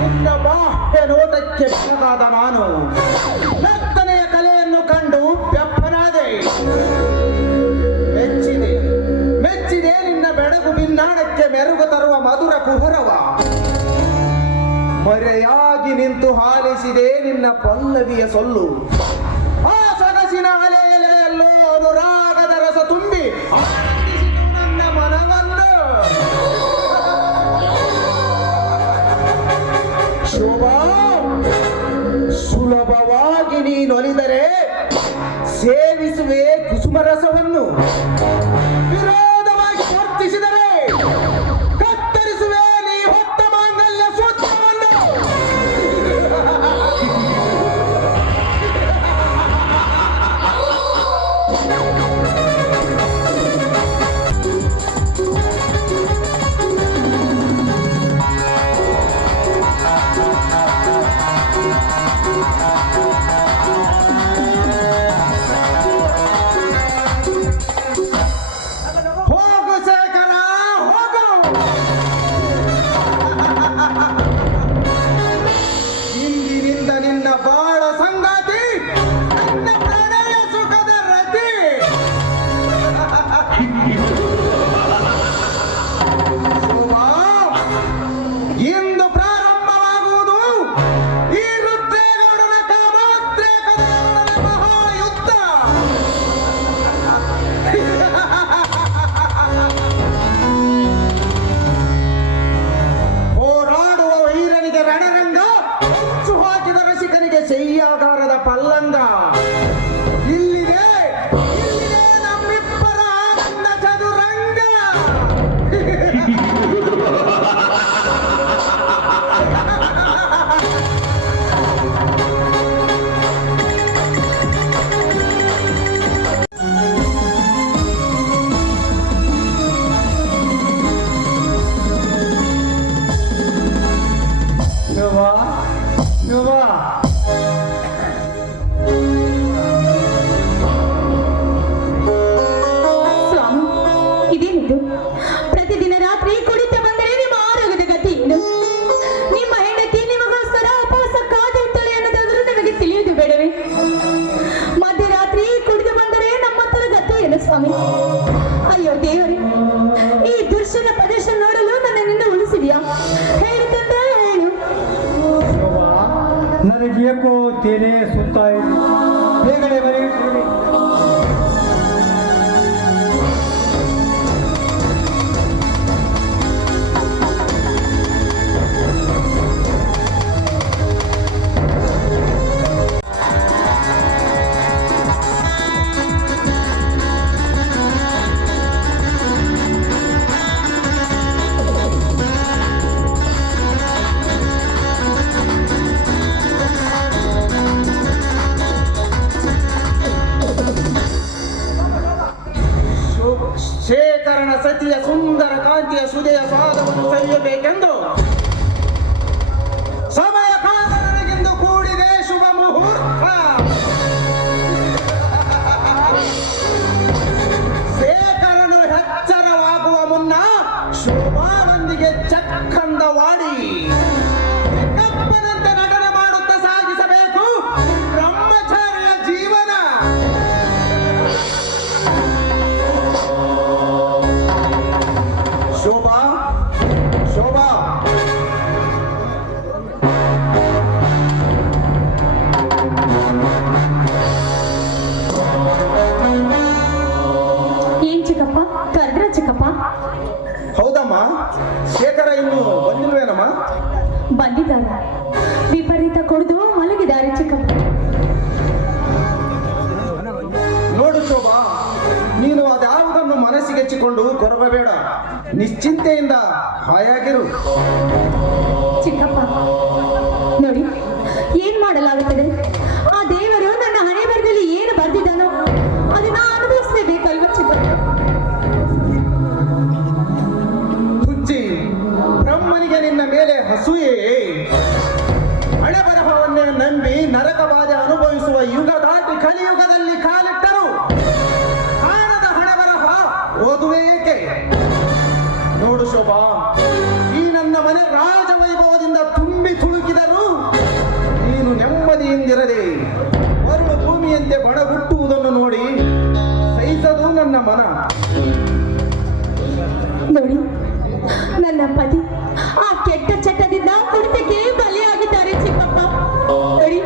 ನಿನ್ನ ಬಾಹ್ಯ ನೋಟಕ್ಕೆ ಬೆಳಗಾದ ನಾನು ನರ್ತನೆಯ ಕಲೆಯನ್ನು ಕಂಡು ಬೆಪ್ಪನಾದೆ. ಮೆಚ್ಚಿದೆ ಮೆಚ್ಚಿದೆ ನಿನ್ನ ಬೆಳಗು ಬಿನ್ನಾಣಕ್ಕೆ ಮೆರುಗು ತರುವ ಮಧುರ ಕುಹರವ. ಮರೆಯಾಗಿ ನಿಂತು ಹಾಲಿಸಿದೆ ನಿನ್ನ ಪಲ್ಲವಿಯ ಸೊಲ್ಲು. ಆ ಸೊಗಸಿನ ಅಲೆಯಲೆಯಲ್ಲೋ ಅನುರಾಗದ ರಸ ತುಂಬಿ ಆನಂದಿಸಿತು ನನ್ನ ಮನವನ್ನು. ಶೋಭಾ, ಸುಲಭವಾಗಿ ನೀನೊಲಿದರೆ ಸೇವಿಸುವೆ ಕುಸುಮರಸವನ್ನು. ವಿರೋಧವಾಗಿ ವರ್ತಿಸಿದರೆ ಕತ್ತರಿಸುವೆ ನೀ ಹೊತ್ತ ಮಾಂಗಲ್ಯ ಸೂತ್ರವನ್ನು. ಹೋಗು ಶೇಖರ, ಹೋಗು. ಇಂದಿನಿಂದ ನಿನ್ನ ಬಾಳ ಸಂಗಾತಿ, ನನ್ನ ಪ್ರಣಯ ಸುಖದ ರತಿ. ಶೋಭಾ, ಇಂದು ಪ್ರಾರಂಭವಾಗುವುದು ಈ ರುದ್ರೇಗೌಡನ ಕಾಮೋದ್ರೇಕದ ಮಹಾಯುದ್ಧ. ಹೋರಾಡುವ ವೀರನಿಗೆ ರಣರಂಗ, ಹುಚ್ಚು ಹಾಕಿದ ರಸಿಕನಿಗೆ ಶಯ್ಯಾಗಾರದ ಪಲ್ಲಂಗ. ಇಲ್ಲಿದೆ ಇಲ್ಲಿದೆ ನಮ್ಮಿಬ್ಬರ ಆನಂದ ಚದುರಂಗ. ಶೋಭಾ, ಶೋಭಾ, ಸ್ವಾಮಿ, ಇದೇನಿದು? ಪ್ರತಿದಿನ ರಾತ್ರಿ ಕುಡಿತ ಬಂದರೆ ನಿಮ್ಮ ಆರೋಗ್ಯದ ಗತಿ ಏನು? ನಿಮ್ಮ ಹೆಂಡತಿ ನಿಮಗೋಸ್ಕರ ಉಪವಾಸ ಕಾದಿರ್ತಾಳೆ ಅನ್ನೋದಾದ್ರೂ ನಿಮಗೆ ತಿಳಿಯುವುದು ಬೇಡವೇ? ಮಧ್ಯರಾತ್ರಿ ಕುಡಿದು ಬಂದರೆ ನಮ್ಮ ತರ ಗತಿ ಏನು ಸ್ವಾಮಿ? ಅಯ್ಯೋ ದೇವರೇ, ಈ ದುರ್ಶನ ಪ್ರದೇಶ ನೋಡಲು ನನ್ನನ್ನು ಉಳಿಸಿದ್ಯಾ? ಹೇಳು ತಂದ ಹೇಳು. ಶೋಭಾ, ನನಗೆ ಏಕೋ ತೇನೆ ಸುತ್ತಾ ಇದೆ. ಬೇಗನೆ ಬರೀ. ಶೇಖರನ ಸತಿಯ ಸುಂದರ ಕಾಂತಿಯ ಸುದೆಯ ಸ್ವಾದವನ್ನು ಸವಿಯಬೇಕೆಂದು ಸಮಯ ಕಾಲ ನನಗೆಂದು ಕೂಡಿದೆ ಶುಭ ಮುಹೂರ್ತ. ಶೇಖರನು ಎಚ್ಚರವಾಗುವ ಮುನ್ನ ಶೋಭಾನೊಂದಿಗೆ ಚಕ್ಕಂದವಾಡಿ ಕಪ್ಪನಂತೆ ನಟನೆ ಮಾಡುತ್ತಾ ಸಾಗಿಸಬೇಕು ಬ್ರಹ್ಮಚಾರಿಯ ಜೀವನ. ಶೋಭಾ, ಶೋಭಾ, ಶೇಖರ ಇನ್ನು ಬಂದಿಲ್ವೇನಮ್ಮ? ಬಂದಿದ್ದಾನೆ. ವಿಪರೀತ ಕುಡಿದು ಮಲಗಿದ್ದಾರೆ ಚಿಕ್ಕಪ್ಪ. ನೋಡು ಶೋಭಾ, ನೀನು ಅದ್ಯಾವುದನ್ನು ಮನಸ್ಸಿಗೆಚ್ಚಿಕೊಂಡು ಕೊರಗಬೇಡ. ನಿಶ್ಚಿಂತೆಯಿಂದ ಹಾಯಾಗಿರು. ಚಿಕ್ಕಪ್ಪ ನೋಡಿ, ಏನ್ ಮಾಡಲಾಗುತ್ತದೆ? ಆ ದೇವರು ನನ್ನ ಹಣೆ ಬರದಲ್ಲಿ ಏನು ಬರ್ದಿದ್ದಾನೋ ಅದನ್ನ ಅನುಭವಿಸಲೇಬೇಕಲ್ವ ಚಿಕ್ಕಪ್ಪ? ಹುಚ್ಚಿ, ಬ್ರಹ್ಮನಿಗೆ ನಿನ್ನ ಮೇಲೆ ಹಸೂಯೆ. ಹಣೆ ಬರಹವನ್ನೇ ನಂಬಿ ನರಕ ಬಾಧೆ ಅನುಭವಿಸುವ ಯುಗ ದಾಟಿ ಕಲಿಯುಗದಲ್ಲಿ ಕಾಲಿಟ್ಟರು. ಕಾಣದ ಹಣೆ ಬರಹ ಓದುವೆ ಏಕೆ? ನೋಡು ಶೋಭಾ, ಈ ನನ್ನ ಮನೆ ರಾಜವೈಭವದಿಂದ ತುಂಬಿ ತುಳುಕಿದರು ನೀನು ನೆಮ್ಮದಿಯಿಂದಿರದೆ ಮರಳು ಭೂಮಿಯಂತೆ ಬಡಗುಟ್ಟುವುದನ್ನು ನೋಡಿ ಸಹಿಸದು ನನ್ನ ಮನ. ನೋಡಿ, ನನ್ನ ಪತಿ ಆ ಕೆಟ್ಟ ಚಟದಿಂದ ಕುಡಿತಕ್ಕೆ ಬಲಿಯಾಗಿದ್ದಾರೆ ಚಿಕ್ಕಪ್ಪ. ನೋಡಿ,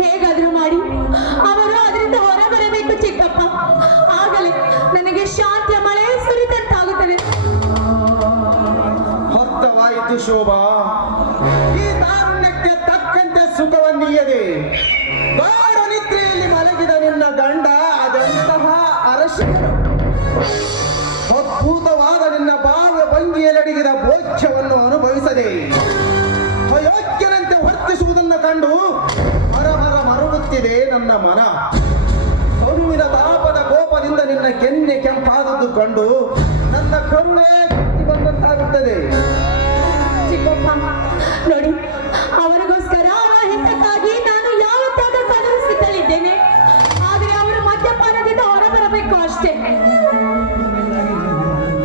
ಹೇಗಾದ್ರೂ ಮಾಡಿ ಅವರು ಅದರಿಂದ ಹೊರ ಬರಬೇಕು ಚಿಕ್ಕಪ್ಪ. ಆಗಲೇ ನನಗೆ ಶಾಂತಿಯ ಮಳೆ ಸುರಿದಂತಾಗುತ್ತದೆ. ಹೊತ್ತವಾಯಿತು ಶೋಭಾ, ಈ ತಾರುಣ್ಯಕ್ಕೆ ತಕ್ಕಂತೆ ಸುಖವನ್ನೀಯದೆ ಗಾಢ ನಿದ್ರೆಯಲ್ಲಿ ಮಲಗಿದ ನಿನ್ನ ಗಂಡ ಅದೆಂತಹ ಅರಶಿನ. ಅದ್ಭುತವಾದ ನಿನ್ನ ಭಾವ ಭಂಗಿಯಲಡಿಗಿದ ಭೋಜ್ಯವನ್ನು ಅನುಭವಿಸದೆ ಅಯೋಗ್ಯನಂತೆ ವರ್ತಿಸುವುದನ್ನು ಕಂಡು ಹರಹರ ಮರುಗುತ್ತಿದೆ ನನ್ನ ಮನ. ಹನುವಿನ ತಾಪದ ಕೋಪದಿಂದ ನಿನ್ನ ಕೆನ್ನೆ ಕೆಂಪಾದದ್ದು ಕಂಡು ನನ್ನ ಕರುಣೆ ಕತ್ತಿ ಬಂದಂತಾಗುತ್ತದೆ. ಚಿಕ್ಕಪ್ಪ ನೋಡಿ, ಅವರಿಗೋಸ್ಕರ ಅವರ ಹಿತಕ್ಕಾಗಿ ನಾನು ಯಾವ ತ್ಯಾಗ ಕನಸಿದ್ದಲಿದ್ದೇನೆ. ಆದರೆ ಅವರು ಮದ್ಯಪಾನದಿಂದ ಹೊರಬರಬೇಕು ಅಷ್ಟೇ.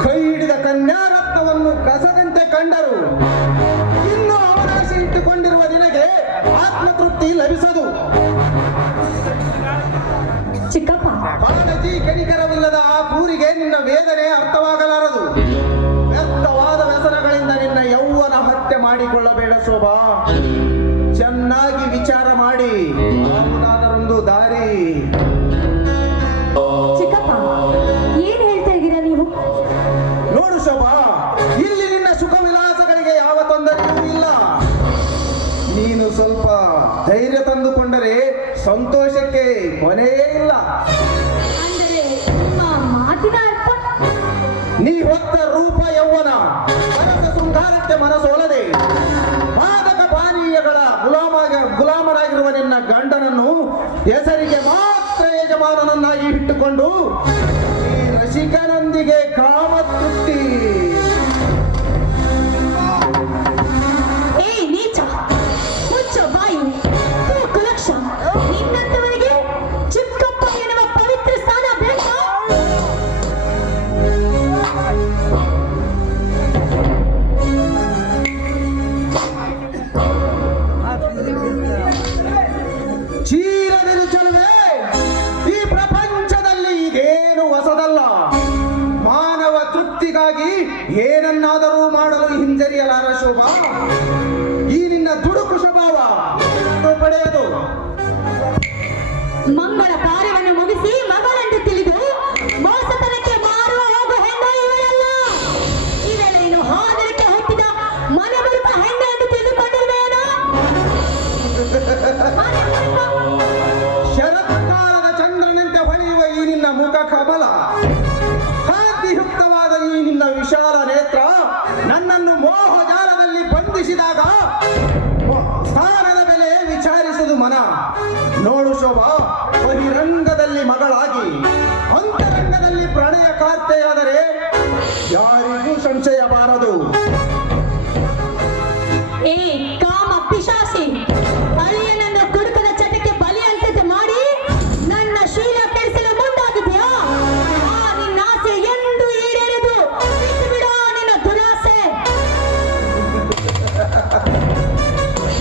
ಕೈ ಹಿಡಿದ ಕನ್ಯಾರತ್ನವನ್ನು ಕಸದಂತೆ ಕಂಡರು. ಇನ್ನು ಅವರಾಶೆ ಇಟ್ಟುಕೊಂಡಿರುವ ನಿನಗೆ ಆತ್ಮತೃಪ್ತಿ ಲಭಿಸದು. ಚಿಕ್ಕಪ್ಪ ಕಾಳಜಿ ಕನಿಕರವಿಲ್ಲದ ಆ ಕೂರಿಗೆ ನಿನ್ನ ವೇದನೆ ಅರ್ಥವಾಗಲಾರದು. ವ್ಯರ್ಥವಾದ ವ್ಯಸನಗಳಿಂದ ನಿನ್ನ ಯೌವನ ಹತ್ಯೆ ಮಾಡಿಕೊಳ್ಳಬೇಡ ಶೋಭಾ. ಚೆನ್ನಾಗಿ ವಿಚಾರ ಮಾಡಿ ಯಾವುದಾದರೊಂದು ದಾರಿ. ಚಿಕ್ಕಪ್ಪ ಏನ್ ಹೇಳ್ತಾ ಇದ್ದೀರಾ ನೀವು? ನೋಡು ಶೋಭಾ, ಇಲ್ಲಿ ನಿನ್ನ ಸುಖ ವಿಲಾಸಗಳಿಗೆ ಯಾವ ತೊಂದರೆಯೂ ಇಲ್ಲ. ನೀನು ಸ್ವಲ್ಪ ಧೈರ್ಯ ತಂದುಕೊಂಡರೆ ಸಂತೋಷಕ್ಕೆ ಕೊನೆಯೇ ಇಲ್ಲ. ಅಂದರೆ ನಿಮ್ಮ ಮಾತಿನ ಅರ್ಥ? ನೀ ಹೊತ್ತ ರೂಪ ಯೌವನ ಮನಸ್ಸ ಶೃಂಗಾರಕ್ಕೆ ಮನಸೋಲದೆ ಮಾದಕ ಪಾನೀಯಗಳ ಗುಲಾಮರಾಗಿರುವ ನಿನ್ನ ಗಂಡನನ್ನು ಹೆಸರಿಗೆ ಮಾತ್ರ ಯಜಮಾನನನ್ನಾಗಿ ಇಟ್ಟುಕೊಂಡು ಈ ರಸಿಕನೊಂದಿಗೆ ಕಾಮತೃಪ್ತಿ. ಏ ನೀಚ, ಮುಚ್ಚ ಬಾಯಿ, ಕುಲಕ್ಷ, ನಿನ್ನಂತವರಿಗೆ ಚಿಕ್ಕಪ್ಪ ಎನ್ನುವ ಪವಿತ್ರ ಸ್ಥಾನ ಬೇಕಾ? ಚೀರದಿರು ಚಲುವೆ, ಈ ಪ್ರಪಂಚದಲ್ಲಿ ಇದೇನು ಹೊಸದಲ್ಲ. ಮಾನವ ತೃಪ್ತಿಗಾಗಿ ಏನನ್ನಾದರೂ ಮಾಡಲು ಹಿಂಜರಿಯಲಾರ ಶೋಭಾ. ಈ ನಿನ್ನ ದುಡುಕು ಸ್ವಭಾವ ಪಡೆಯದು. ಮಂಗಳ ಕಾರ್ಯವನ್ನು ಮುಗಿಸಿ ಮಗಳೆಂದು ತಿಳಿದು ಮೋಸತನಕ್ಕೆ ಮಾರುವ ಹೋಗುವ ಹೆಣ್ಣು ಇವಳಲ್ಲ. ಇವಳೇನು ಹಾದರಕ್ಕೆ ಹುಟ್ಟಿದ ಮನೆ ಬರುತ್ತ ಹೆಣ್ಣು ಎಂದು ತಿಳಿದುಕೊಂಡಿರುವೇನೋ? ಮನೆ ಬರುತ್ತ ಶರತ್ಕಾಲದ ಚಂದ್ರನಂತೆ ಹೊಳೆಯುವ ಈ ನಿನ್ನ ಮುಖ ಕಮಲ, ಕಾಂತಿಯುಕ್ತವಾದ ಈ ನಿನ್ನ ವಿಶಾಲ ನೇತ್ರ ನನ್ನನ್ನು ಮೋಹಜಾಲದಲ್ಲಿ ಬಂಧಿಸಿದಾಗ ಸ್ಥಾನದ ಬೆಲೆ ವಿಚಾರಿಸುವುದು ಮನ. ನೋಡು ಶೋಭಾ, ಬಹಿರಂಗದಲ್ಲಿ ಮಗಳಾಗಿ ಅಂತರಂಗದಲ್ಲಿ ಪ್ರಣಯ ಕಾರ್ತೆಯಾದರೆ ಯಾರಿಗೂ ಸಂಶಯ ಬಾರದು. ಏ ಕಾಮ ಪಿಶಾಸಿ, ಅಳಿಯನನ್ನು ಕುಡುಕದ ಚಟಕ್ಕೆ ಬಲಿಯಂತೆ ಮಾಡಿ ನನ್ನ ಶೀಲ ಕೆಡಿಸಲು ಮುಂದಾಗಿದೆಯಾ? ಆ ನಿನ್ನ ಆಸೆ ಎಂದು ಈಡೇರದು. ಬಿಟ್ಟು ಬಿಡೋ ನಿನ್ನ ದುರಾಸೆ.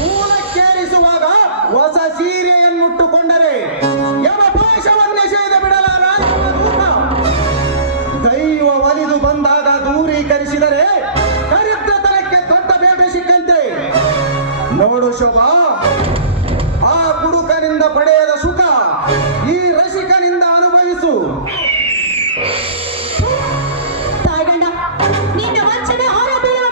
ಮೂಲಕ್ಕೇರಿಸುವಾಗ ಹೊಸ ಸೀರೆಯನ್ನುಟ್ಟುಕೊಂಡರೆ ಯಮ ಪಾಶವನ್ನೆಸೆಯದ ಬಿಡಲಾರ ಯಮದೂತ. ದೈವ ಒಲಿದು ಬಂದಾಗ ದೂರೀಕರಿಸಿದರೆ ದರಿದ್ರತನಕ್ಕೆ ದೊಡ್ಡ ಬೇಟೆ ಸಿಕ್ಕಂತೆ. ನೋಡು ಶೋಭಾ, ಆ ಕುಡುಕನಿಂದ ಪಡೆಯದ ಸುಖ ಈ ರಸಿಕನಿಂದ ಅನುಭವಿಸು. ತಾಯ್ಗಂಡ, ನಿನ್ನ ವಂಚನೆ ಹೊರ ಬೀಳುವ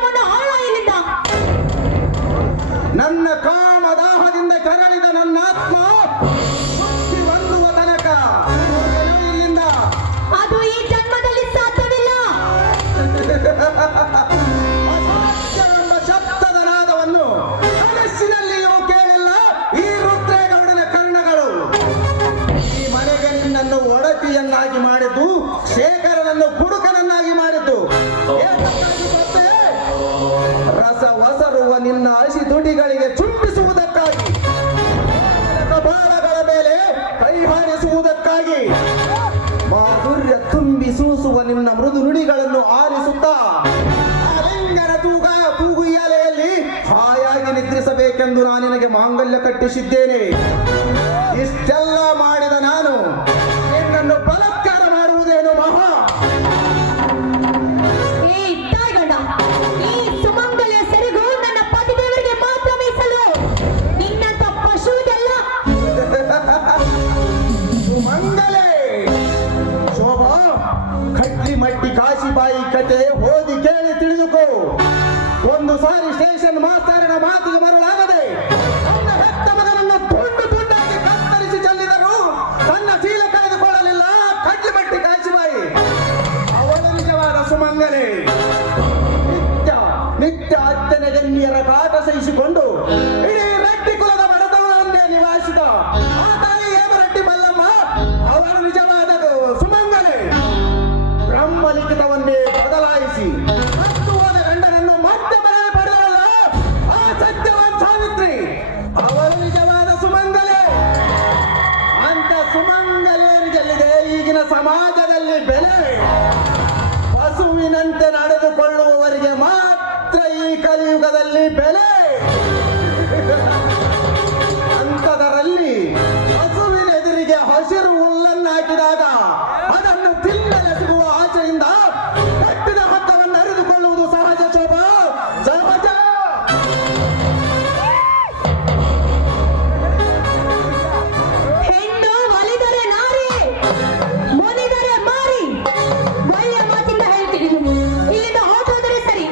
ಶೇಖರನನ್ನು ಕುಡುಕನನ್ನಾಗಿ ಮಾಡಿದ್ದು ಏತಕ್ಕಾಗಿ ಗೊತ್ತೇ? ರಸ ಒಸರುವ ನಿನ್ನ ಹಸಿ ತುಟಿಗಳಿಗೆ ಚುಂಬಿಸುವುದಕ್ಕಾಗಿ, ಕಪಾಳಗಳ ಮೇಲೆ ಕೈ ಹಾರಿಸುವುದಕ್ಕಾಗಿ, ಮಾಧುರ್ಯ ತುಂಬಿ ಸೂಸುವ ನಿನ್ನ ಮೃದು ನುಡಿಗಳನ್ನು ಆಲಿಸುತ್ತಾ ಅಲಿಂಗನ ತೂಗು ಎಲೆಯಲ್ಲಿ ಹಾಯಾಗಿ ನಿದ್ರಿಸಬೇಕೆಂದು ನಾನು ನಿನಗೆ ಮಾಂಗಲ್ಯ ಕಟ್ಟಿಸಿದ್ದೇನೆ. ಇಷ್ಟೆಲ್ಲ ಮಾಡಿದ ನಾನು ನಿನ್ನನ್ನು ಬಲಾತ್ಕಾರ ಮಾಡುವುದೇನು ಮಹಾ? ಏ ತಾಯ್ಗಂಡ, ಈ ಸುಮಂಗಲಿಯ ಸೆರಗು ನನ್ನ ಪತಿದೇವರಿಗೆ ಮಾತ್ರ ಮೀಸಲು. ನಿನ್ನಂತ ಪಶುವಿಗೆಲ್ಲ ಸುಮಂಗಲೇ, ಶೋಭಾ, ಕಟ್ಲಿ ಮಟ್ಟಿ ಕಾಶಿಬಾಯಿ ಕತೆ ಓದಿ ಕೇಳಿ ತಿಳಿದುಕೋ. ಒಂದು ಸಾರಿ ಸ್ಟೇಷನ್ ಮಾಸ್ತರನ ಮಾತಿಗೆ ಮರಳಾಗದೆ ತನ್ನ ಹೆತ್ತ ಮಗನನ್ನು ತುಂಡು ತುಂಡಾಗಿ ಕತ್ತರಿಸಿ ಚೆಲ್ಲಿದರು. ತನ್ನ ಶೀಲ ಕಳೆದುಕೊಳ್ಳಲಿಲ್ಲ ಕಟ್ಲಿ ಮಟ್ಟಿ ಕಾಶಿಬಾಯಿ. ಅವಳು ನಿಜವಾದ ಸುಮಂಗಲೇ. ನಿತ್ಯ ಅತ್ತನೆ ಗಣ್ಯರ ಕಾಟ ಸಹಿಸಿಕೊಂಡು ಇಡೀ ರೆಡ್ಡಿ ಕುಲದ ಬಡತನವನ್ನೇ ನಿವಾಸಿದ ಆ ತಾಯಿ ಏಮರಟ್ಟಿ ಮಲ್ಲಮ್ಮ ಅವಳು ನಿಜವಾದ ಸುಮಂಗಲೇ. ಬ್ರಹ್ಮಲಿಖಿತವನ್ನೇ ಬದಲಾಯಿಸಿ ಹತ್ತು ಹೋದ ಗಂಡನನ್ನು ಮತ್ತೆ ಮರಳಿ ಪಡೆದವಲ್ಲ ಆ ಸತ್ಯವಾನ್ ಸಾವಿತ್ರಿ ಅವಳು ನಿಜವಾದ ಸುಮಂಗಲೇ. ಅಂತ ಸುಮಂಗಲೇರಿಗೆಲ್ಲಿದೆ ಈಗಿನ ಸಮಾಜದಲ್ಲಿ ಬೆಲೆ? ಪಶುವಿನಂತೆ ನಡೆದುಕೊಳ್ಳುವವರಿಗೆ ಮಾತ್ರ ಈ ಕಲಿಯುಗದಲ್ಲಿ ಬೆಲೆ. ಅಂಥದರಲ್ಲಿ ಹಸುವಿನ ಎದುರಿಗೆ ಹಸಿರು ಹುಲ್ಲನ್ನು ಹಾಕಿದಾಗ ಅದನ್ನು ತಿನ್ನಲು ಸಿಗುವ ಆಸೆಯಿಂದ ಕಟ್ಟಿದ ಹಕ್ಕವನ್ನು ಅರಿದುಕೊಳ್ಳುವುದು ಸಹಜ ಶೋಭಾ, ಸಹಜ. ಹೆಣ್ಣು ಒಲಿದರೆ ನಾರಿ, ಮುನಿದರೆ ಮಾರಿ. ಒಳ್ಳೆಯ ಮಾತಿಂದ ಹೇಳ್ತೀನಿ, ಇಲ್ಲಿಂದ ಹೊರಟೋದರೆ ಸರಿ.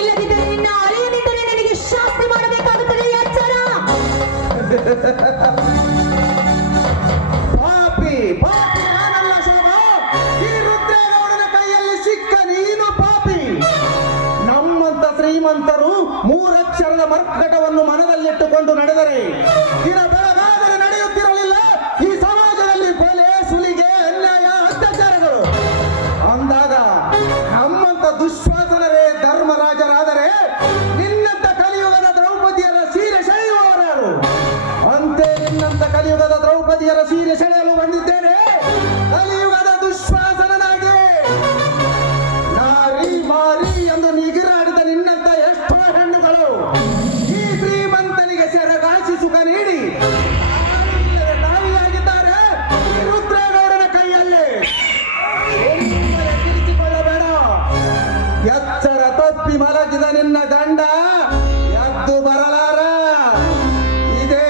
ಇಲ್ಲದಿದ್ದರೆ ನಿನ್ನ ಅಳಿಯನಿದ್ದರೆ ನನಗೆ ಶಾಸ್ತಿ ಮಾಡಬೇಕಾಗುತ್ತದೆ. ಎಚ್ಚರ. ಪಾಪಿ ಪಾಪಿ ನಾನಲ್ಲ ಶೋಭಾ. ಈ ರುದ್ರೇಗೌಡನ ಕೈಯಲ್ಲಿ ಸಿಕ್ಕ ನೀನು ಪಾಪಿ. ನಮ್ಮಂತ ಶ್ರೀಮಂತರು ಮೂರಕ್ಷರದ ಮರ್ಕಟವನ್ನು ಮನದಲ್ಲಿಟ್ಟುಕೊಂಡು ನಡೆದರೆ ದಿನ ಬೆಳಗಾದರೆ ನಡೆಯುತ್ತಿರಲಿಲ್ಲ ಈ ಸಮಾಜದಲ್ಲಿ ಕೊಲೆ, ಸುಲಿಗೆ, ಅನ್ಯಾಯ, ಅತ್ಯಾಚಾರಗಳು. ಅಂದಾಗ ನಮ್ಮಂತ ದುಶ್ವಾಸನರೇ ಧರ್ಮರಾಜರಾದರೆ ನಿನ್ನಂತ ಕಲಿಯುಗದ ದ್ರೌಪದಿಯರ ಸೀರೆ ಸೆಳೆಯುವವರಾರು. ಅಂತೆ ನಿನ್ನಂತ ಕಲಿಯುಗದ ದ್ರೌಪದಿಯರ ಸೀರೆ ಸೆಳೆಯಲು ಬಂದಿದ್ದೇನೆ ಕಲಿಯುಗದ ದುಶ್ವಾಸನನಾಗಿ. ನಾರಿ ಮಾರಿ ಎಂದು ನಿಗಿರಾಡಿದ ನಿನ್ನಂತ ಎಷ್ಟೋ ಹೆಣ್ಣುಗಳು ಈ ಶ್ರೀಮಂತನಿಗೆ ಸೆರಗಾಸಿ ಸುಖ ನೀಡಿ ನಾವಿಯಾಗಿದ್ದಾರೆ ಈ ರುದ್ರೇಗೌಡನ ಕೈಯಲ್ಲಿ. ಸುಮ್ಮನೆ ಕಿರಿಚಿಕೊಳ್ಳಬೇಡ. ಎಚ್ಚರ ತಪ್ಪಿ ಮಲಗಿದ ನಿನ್ನ ಗಂಡ ಎದ್ದು ಬರಲಾರ. ಇದೇ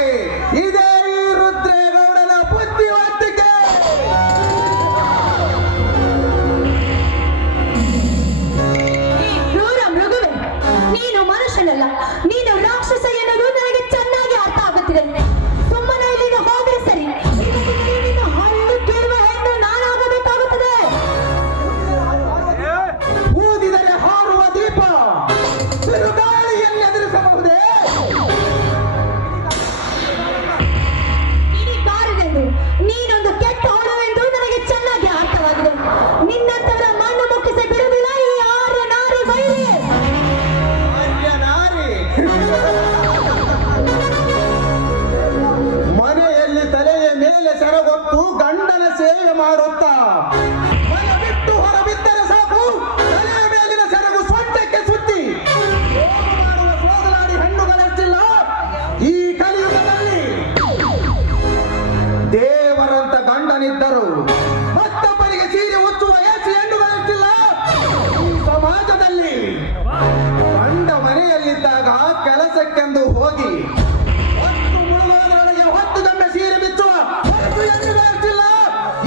ಇದೇ ಈ ರುದ್ರೇಗೌಡನ ಬುದ್ಧಿವಂತಿಕೆ. ಈ ಕ್ರೂರ ಮೃಗವೇ, ನೀನು ಮನುಷ್ಯನಲ್ಲ, ನೀನು ರಾಕ್ಷಸ ಎನ್ನುವುದು ನನಗೆ ಚೆನ್ನಾಗಿ ಅರ್ಥ ಆಗುತ್ತಿದೆ. ಸುಮ್ಮನೆ ಇಲ್ಲಿಂದ ಹೋದರೆ ಸರಿ. ಇಲ್ಲದಿದ್ದರೆ ನಿನ್ನ ಹಲ್ಲು ಕೇಳುವ ಹೆಣ್ಣು ನಾನಾಗಬೇಕಾಗುತ್ತದೆ. ಊದಿದರೆ ಹಾರುವ ದೀಪ ಬಿರುಗಾಳಿಯನ್ನು ಎದುರಿಸಬಹುದೇ? ಕಿಡಿಕಾರನೆಂದು, ನೀನೊಂದು ಕೆಟ್ಟ ಹೊಣವೆಂದು ನನಗೆ ಚೆನ್ನಾಗಿ ಅರ್ಥವಾಗಿದೆ. ನಿನ್ನಂತರ ಮಣ್ಣು ಮುಕ್ಕಿಸಿ ಬಿಡುವುದಿಲ್ಲ ಈ ಆರ್ಯ ನಾರಿ ಬೈರಿ. ಆರ್ಯನಾರಿ. ಮನೆಯಲ್ಲಿ ತಲೆಯ ಮೇಲೆ ಸೆರಗೊತ್ತು ಗಂಡನ ಸೇವೆ ಮಾಡುತ್ತಾ ಮನೆ ಬಿಟ್ಟು ಹೊರಬಿದ್ದರೆ ಸಾಕು ತಲೆಯ ಮೇಲಿನ ಸೆರಗು ಸೊಂಟಕ್ಕೆ ಸುತ್ತಿ ಹೋಮ ಮಾಡುವ ಸೋದಲಾಡಿ ಹೆಣ್ಣುಗಳೆಷ್ಟಿಲ್ಲ ಈ ಕಲಿಯುಗದಲ್ಲಿ. ದೇವರಂತ ಗಂಡನಿದ್ದರು ಮತ್ತೊಬ್ಬರಿಗೆ ಸೀರೆ ಉಚ್ಚುವ ಏಸಿ ಹೆಣ್ಣುಗಳೆಷ್ಟಿಲ್ಲ ಈ ಸಮಾಜದಲ್ಲಿ. ಗಂಡ ಮನೆಯಲ್ಲಿದ್ದಾಗ ಕೆಲಸಕ್ಕೆಂದು ಹೋಗಿ ಹೊತ್ತು ಮುಳುಗುವುದರೊಳಗೆ ಹೊತ್ತು ಗಂಡ ಸೀರೆ ಬಿಚ್ಚುವ ಹೊತ್ತು ಹೆಣ್ಣುಗಳೆಷ್ಟಿಲ್ಲ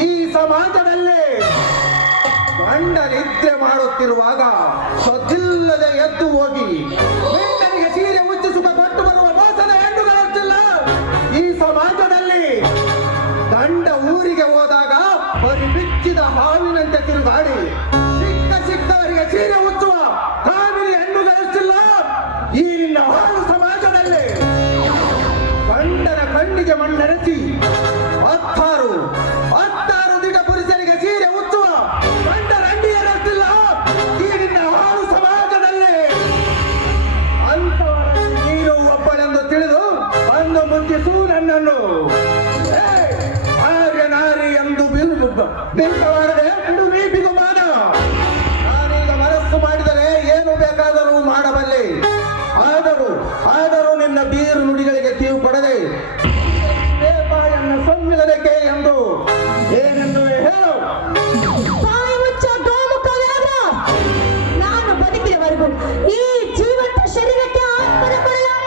ಈ ಸಮಾಜದಲ್ಲಿ. ಗಂಡ ನಿದ್ರೆ ಮಾಡುತ್ತಿರುವಾಗ ಸದ್ದಿಲ್ಲದೆ ಎದ್ದು ಹೋಗಿ ಗಂಡನಿಗೆ ಸೀರೆ ಉಚ್ಚಿ ಸುಖ ಕೊಟ್ಟು ಬರುವ ಮೋಸದ ಹೆಣ್ಣುಗಳೆಷ್ಟಿಲ್ಲ ಈ ಸಮಾಜದಲ್ಲಿ. ಗಂಡ ಊರಿಗೆ ಹೋದಾಗ ಬರಿ ಬಿಚ್ಚಿದ ಹಾವಿನಂತೆ ತಿರುಗಾಡಿ ಸಿಕ್ಕವರಿಗೆ ಸೀರೆ ಉಚ್ಚುವ ಕಾಮಿನಿ ಹೆಣ್ಣುಗಳೆಷ್ಟಿಲ್ಲ ಈ ನಿನ್ನ ಹಾಳು ಸಮಾಜದಲ್ಲಿ. ಗಂಡನ ಕಣ್ಣಿಗೆ ಮಣ್ಣೆರಚಿ ಹತ್ತಾರು ದಿಗ ಪುರುಷರಿಗೆ ಸೀರೆ ಉಚ್ಚುವ ನಿನ್ನನ್ನು ಆರ್ಯ ನಾರಿ ಎಂದು ಬಿಂಬವಾಡದೆ ಬಿಗುಮಾನ. ನಾನೀಗ ಮನಸ್ಸು ಮಾಡಿದರೆ ಏನು ಬೇಕಾದರೂ ಮಾಡಬಲ್ಲೆ. ಆದರೂ ನಿನ್ನ ಬೀರು ನುಡಿಗಳಿಗೆ ತೀವು ಕೊಡದೆ ಸೊಮ್ಮಿಲ್ಲದಕ್ಕೆ ಎಂದು ಏನೆಂದು ಹೇಳು. ಬಾಯಿ ಮುಚ್ಚ ಗೋಮುಖ ವ್ಯಾಘ್ರ. ನಾನು ಬದುಕಿದವರೆಗೂ ಈ ಜೀವಂತ ಶರೀರಕ್ಕೆ ಆಸ್ಪದ ಕೊಡಲಾರೆ.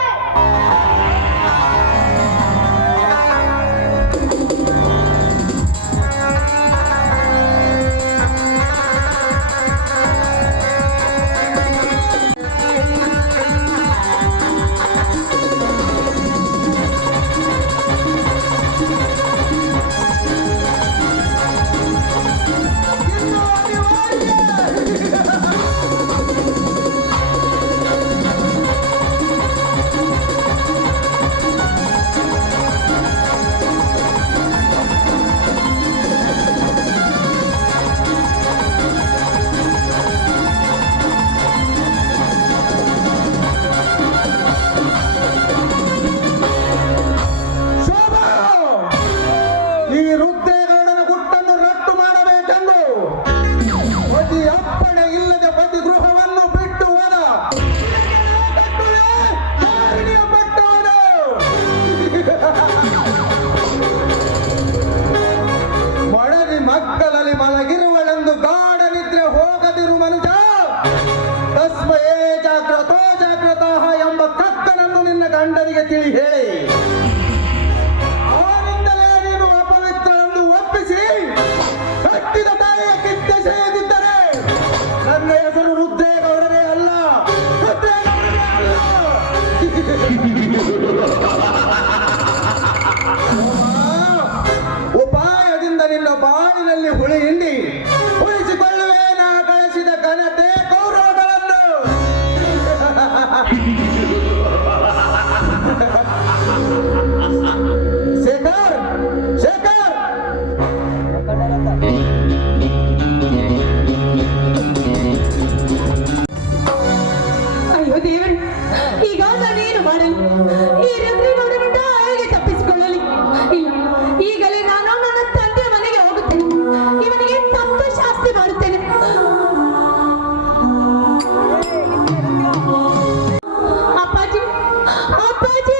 ಈ ರುದ್ರೇಗೌಡನ ಗುಟ್ಟನ್ನು ರಟ್ಟು ಮಾಡಬೇಕೆಂದು ಪತಿ ಅಪ್ಪಣೆ ಇಲ್ಲದೆ ಪತಿ ಗೃಹವನ್ನು ಬಿಟ್ಟು ಹೋದ ಧಾರಣಿಯ ಪಟ್ಟವನು. ಮಡದಿ ಮಕ್ಕಳಲ್ಲಿ ಮಲಗಿರುವಳೆಂದು ಗಾಢ ನಿದ್ರೆ ಹೋಗದಿರು ಮನುಜ. ತಸ್ಮಯೇ ಜಾಗ್ರತೋ ಜಾಗ್ರತಃ ಎಂಬ ಕಕ್ಕನನ್ನು ನಿನ್ನ ಗಂಡನಿಗೆ ತಿಳಿ ಹೇಳಿ ಕಟ್ಟಿದ ತಾಯಿಯ ಕಿತ್ತೆ ಸೇದಿದ್ದರೆ ನನ್ನ ಹೆಸರು ರುದ್ರೇಗೌಡರೇ ಅಲ್ಲ, ರುದ್ರೇಗೌಡರೇ ಅಲ್ಲ. ಉಪಾಯದಿಂದ ನಿನ್ನ ಬಾಳಿನಲ್ಲಿ ಹುಳಿ ಹಿಂಡಿ ಉಳಿಸಿಕೊಳ್ಳುವೆ ನಾ ಕಳಿಸಿದ ಘನತೆ ಗೌರವಗಳನ್ನು. ಶೇಖರ್ ಶೇಖರ್ ಅಯ್ಯೋ ದೇವರೇ, ಈಗ ನಾನೇನು ಮಾಡಲಿ? ಈ ರುದ್ರೇಗೌಡನಿಂದ ಹೇಗೆ ತಪ್ಪಿಸಿಕೊಳ್ಳಲಿ? ಇಲ್ಲ, ಈಗಲೇ ನಾನು ನನ್ನ ತಂದೆಯ ಮನೆಗೆ ಹೋಗುತ್ತೇನೆ. ಇವನಿಗೆ ತಕ್ಕ ಶಾಸ್ತಿ ಮಾಡುತ್ತೇನೆ. ಅಪ್ಪಾಜಿ, ಅಪ್ಪಾಜಿ.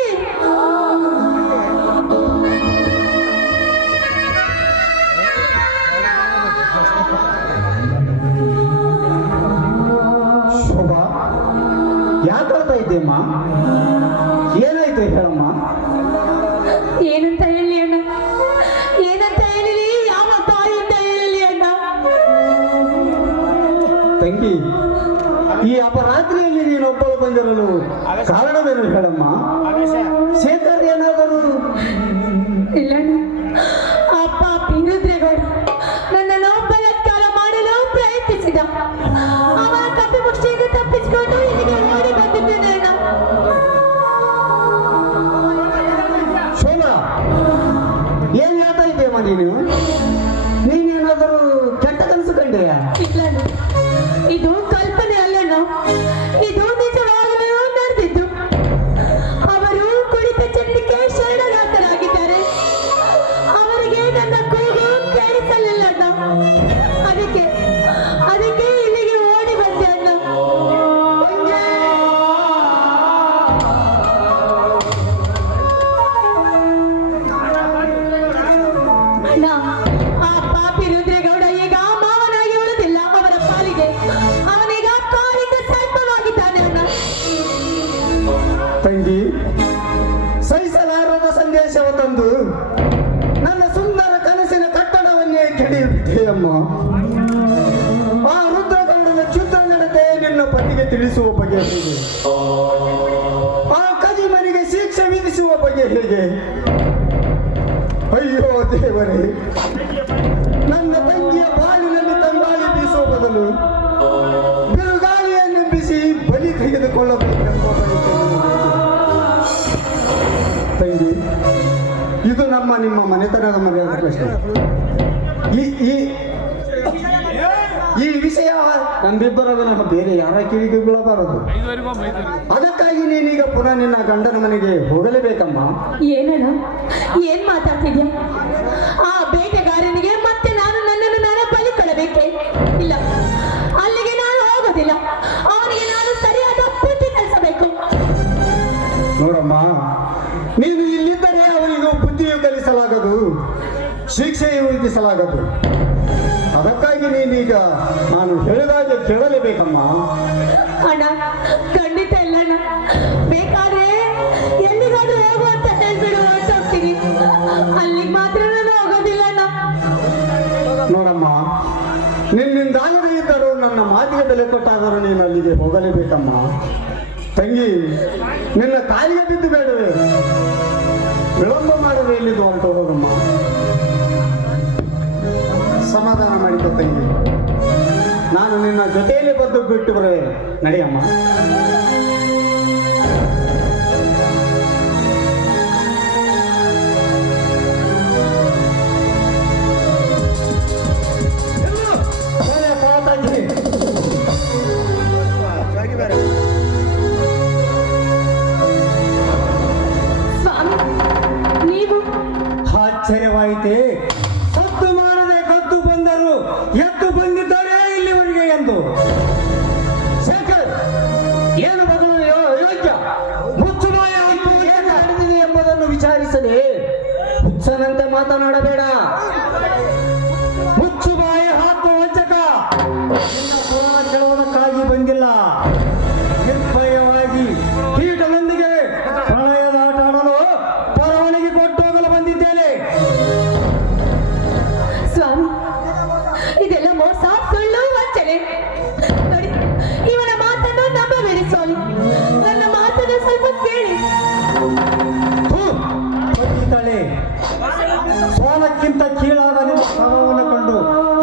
ಶೋಭಾ, ಯಾಕಳ್ತಾ ಇದ್ದೇಮ್ಮ? ಏನಾಯ್ತು ಹೇಳಮ್ಮ. ಏನಂತ ಹೇಳಿ ಅಣ್ಣ? ಏನಂತ ಹೇಳಲಿ? ಯಾವ ತಾಯಿಯಿಂದ ಹೇಳಲಿ ಅಣ್ಣ? ತಂಗಿ, ಈ ಅಪರಾತ್ರಿಯಲ್ಲಿ ನೀನೊಬ್ಬಳು ಬಂದಿರಲು ಕಾರಣವೇನು ಹೇಳಮ್ಮ? ಶೇಖರ್ ಏನಾದರೂ? ಇಲ್ಲ ಅಣ್ಣ, ಅಪ್ಪ ರುದ್ರೇಗೌಡ ನನ್ನನ್ನು ಬಲಾತ್ಕಾರ ಮಾಡಲು ಪ್ರಯತ್ನಿಸಿದ. ಅವನ ಕಪ್ಪಿ ಮುಷ್ಟಿಯಿಂದ ತಪ್ಪಿಸಿಕೊಂಡು ಇಲ್ಲಿಗೆ ಓಡಿ ಬಂದಿದ್ದೇನೆ ಅಣ್ಣ. ಶೋಭಾ, ಏನ್ ಹೇಳ್ತಾ ಇದ್ದೇಮ್ಮ ನೀನು? ನೀನೇನಾದರೂ ಕೆಟ್ಟ ಕನಸು ಕಂಡೆಯಾ? ಇಲ್ಲ ಅಣ್ಣ, ಇದು ಕಲ್ಪನೆ ಅಲ್ಲಣ್ಣ, ಇದು ನಿಜವಾಗಲೂ ನಡೆದಿದ್ದು. ಅವರು ಕುಳಿತ ಚಂಡಿಕೆ ಶರಣರಾತರಾಗಿದ್ದಾರೆ. ಅವರಿಗೆ ನನ್ನ ಕೂಗು ಕೇಳಿಸಲಿಲ್ಲ ಅಣ್ಣ. ಅದಕ್ಕೆ ಇಲ್ಲಿಗೆ ಓಡಿ ಬಂದೆ ಅಣ್ಣ. ಅಣ್ಣ, ಆ ಪಾಪಿ ರುದ್ರೇಗೌಡ ಈಗ ಮಾವನಾಗಿ ಉಳಿದಿಲ್ಲ ಅವರ ಪಾಲಿಗೆ. ಅವನೀಗ ಕಾಲಿಂದ ಸರ್ಪವಾಗಿದ್ದಾನೆ ಅಣ್ಣ. ತಂಗಿ, ಸಹಿಸಲಾರದ ಸಂದೇಶವು ತಂದು ನನ್ನ ಸುಂದರ ಕನಸಿನ ಕಟ್ಟಡವನ್ನೇ ಕೆಡಿಯುತ್ತೇಯಮ್ಮ. ಆ ರುದ್ರಗೌಡನ ಕ್ಷುದ್ರ ನಡತೆ ನಿನ್ನ ಪತಿಗೆ ತಿಳಿಸುವ ಬಗೆ ಹೇಗೆ? ಆ ಕದಿಮನಿಗೆ ಶಿಕ್ಷೆ ವಿಧಿಸುವ ಬಗೆ ಹೇಗೆ? ಅಯ್ಯೋ ದೇವರೇ, ನನ್ನ ತಂಗಿಯ ಬಾಳಿನಲ್ಲಿ ತಂಗಾಳಿ ಬೀಸುವ ಬದಲು ಬಿರುಗಾಳಿಯನ್ನು ಬಿಸಿ ಬಲಿ ತೆಗೆದುಕೊಳ್ಳಬೇಕೆಂಬ ಬಯಕೆ ನನಗಿದೆ. ತಂಗಿ, ಇದು ನಿಮ್ಮ ಮನೆತನದ ಮರ್ಯಾದ ಪ್ರಶ್ನೆ. ಈ ವಿಷಯ ನಮ್ಮಿಬ್ಬರ ವಿನಃ ಬೇರೆ ಯಾರ ಕಿವಿಗೆ ಬೀಳಬಾರದು. ಅದಕ್ಕಾಗಿ ನೀನೀಗ ಪುನಃ ನಿನ್ನ ಗಂಡನ ಮನೆಗೆ ಹೋಗಲೇಬೇಕಮ್ಮ. ಏನಣ್ಣ ಏನ್ ಮಾತಾಡ್ತಿದ್ಯಾ? ಆ ಬೇಟೆಗಾರನಿಗೆ ಮತ್ತೆ ನನ್ನನ್ನು ನಾನು ಬಲಿ ಕೊಡಬೇಕೆ? ಇಲ್ಲ, ಅಲ್ಲಿಗೆ ನಾನು ಹೋಗೋದಿಲ್ಲ. ಅವನಿಗೆ ನಾನು ಸರಿಯಾದ ಬುದ್ಧಿ ಕಲಿಸಬೇಕು. ನೋಡಮ್ಮ, ನೀನು ಇಲ್ಲಿದ್ದರೆ ಅವನಿಗೂ ಬುದ್ಧಿಯು ಕಲಿಸಲಾಗದು, ಶಿಕ್ಷೆಯು ವಿಧಿಸಲಾಗದು. ಅದಕ್ಕಾಗಿ ನೀನೀಗ ನಾನು ಹೇಳಿದಾಗೆ ಕೇಳಲೇಬೇಕಮ್ಮ. ಅಣ್ಣ ಖಂಡಿತ ಇಲ್ಲ ಅಣ್ಣ. ಬೇಕಾದ್ರೆ ಎಲ್ಲಿಗಾದ್ರೂ ಹೋಗು ಅಂತ ಹೇಳ್ಬಿಡು ಅಂತ ಹೋಗ್ತೀನಿ. ಅಲ್ಲಿಗೆ ಮಾತ್ರ ನಾನು ಹೋಗೋದಿಲ್ಲ ಅಣ್ಣ. ನೋಡಮ್ಮ, ನಿನ್ನಿಂದಾಗದೇ ಇದ್ದರೂ ನನ್ನ ಮಾತಿಗೆ ಬೆಲೆ ಕೊಟ್ಟಾದರೂ ನೀನು ಅಲ್ಲಿಗೆ ಹೋಗಲೇಬೇಕಮ್ಮ. ತಂಗಿ, ನಿನ್ನ ಕಾಲಿಗೆ ಬಿದ್ದು ಬೇಡವೇ? ವಿಳಂಬ ಮಾಡದೆ ಎಲ್ಲಿದ್ದು ಹೊರಟು ಹೋಗಮ್ಮ. ಸಮಾಧಾನ ಮಾಡಿಕೊ ತಂಗಿ, ನಾನು ನಿನ್ನ ಜೊತೆಯಲ್ಲಿ ಬಂದು ಬಿಟ್ಟು ಬರುವೆ. ನಡೆಯಮ್ಮ. ಸ್ವಾಮಿ, ನೀವು ಆಶ್ಚರ್ಯವಾಯಿತೆ. ಸತ್ತು ಮಾಡದೆ ಕದ್ದು ಬಂದರು, ಎದ್ದು ಬಂದಿದ್ದಾರೆ ಇಲ್ಲಿವರೆಗೆ ಎಂದು. ಶೇಖರ್, ಏನು ಮಗಳು ಅಯೋಗ್ಯ? ಮುಚ್ಚುಮಾಯ ಏನು ನಡೆದಿದೆ ಎಂಬುದನ್ನು ವಿಚಾರಿಸದೆ ಹುಚ್ಚನಂತೆ ಮಾತನಾಡಬೇಡ. ಮುಚ್ಚುಬಾಯ ಹಾಕುವ ವಂಚಕ, ನಿನ್ನ ಪುರಾಣ ಕೇಳುವುದಕ್ಕಾಗಿ ಬಂದಿಲ್ಲ. ನಿರ್ಭಯವಾಗಿ ಕೀಟದೊಂದಿಗೆ ಪ್ರಳಯದ ಆಟ ಆಡಲು ಪರವಾನಗಿ ಕೊಟ್ಟು ಹೋಗಲು ಬಂದಿದ್ದೇನೆ. ಸ್ವಾಮಿ, ಇದೆಲ್ಲ ಮೋಸ, ಸುಳ್ಳು, ವಂಚನೆ. ನೋಡಿ, ಇವನ ಮಾತನ್ನು ನಂಬಬೇಡಿ ಸ್ವಾಮಿ. ನನ್ನ ಮಾತನ್ನು ಸ್ವಲ್ಪ ಕೇಳಿ. ಬಂದಿದ್ದಾಳೆ. ಸೋಲಕ್ಕಿಂತ ಕೀಳಾದ ನಿಮ್ಮ ಸ್ವಭಾವವನ್ನು ಕಂಡು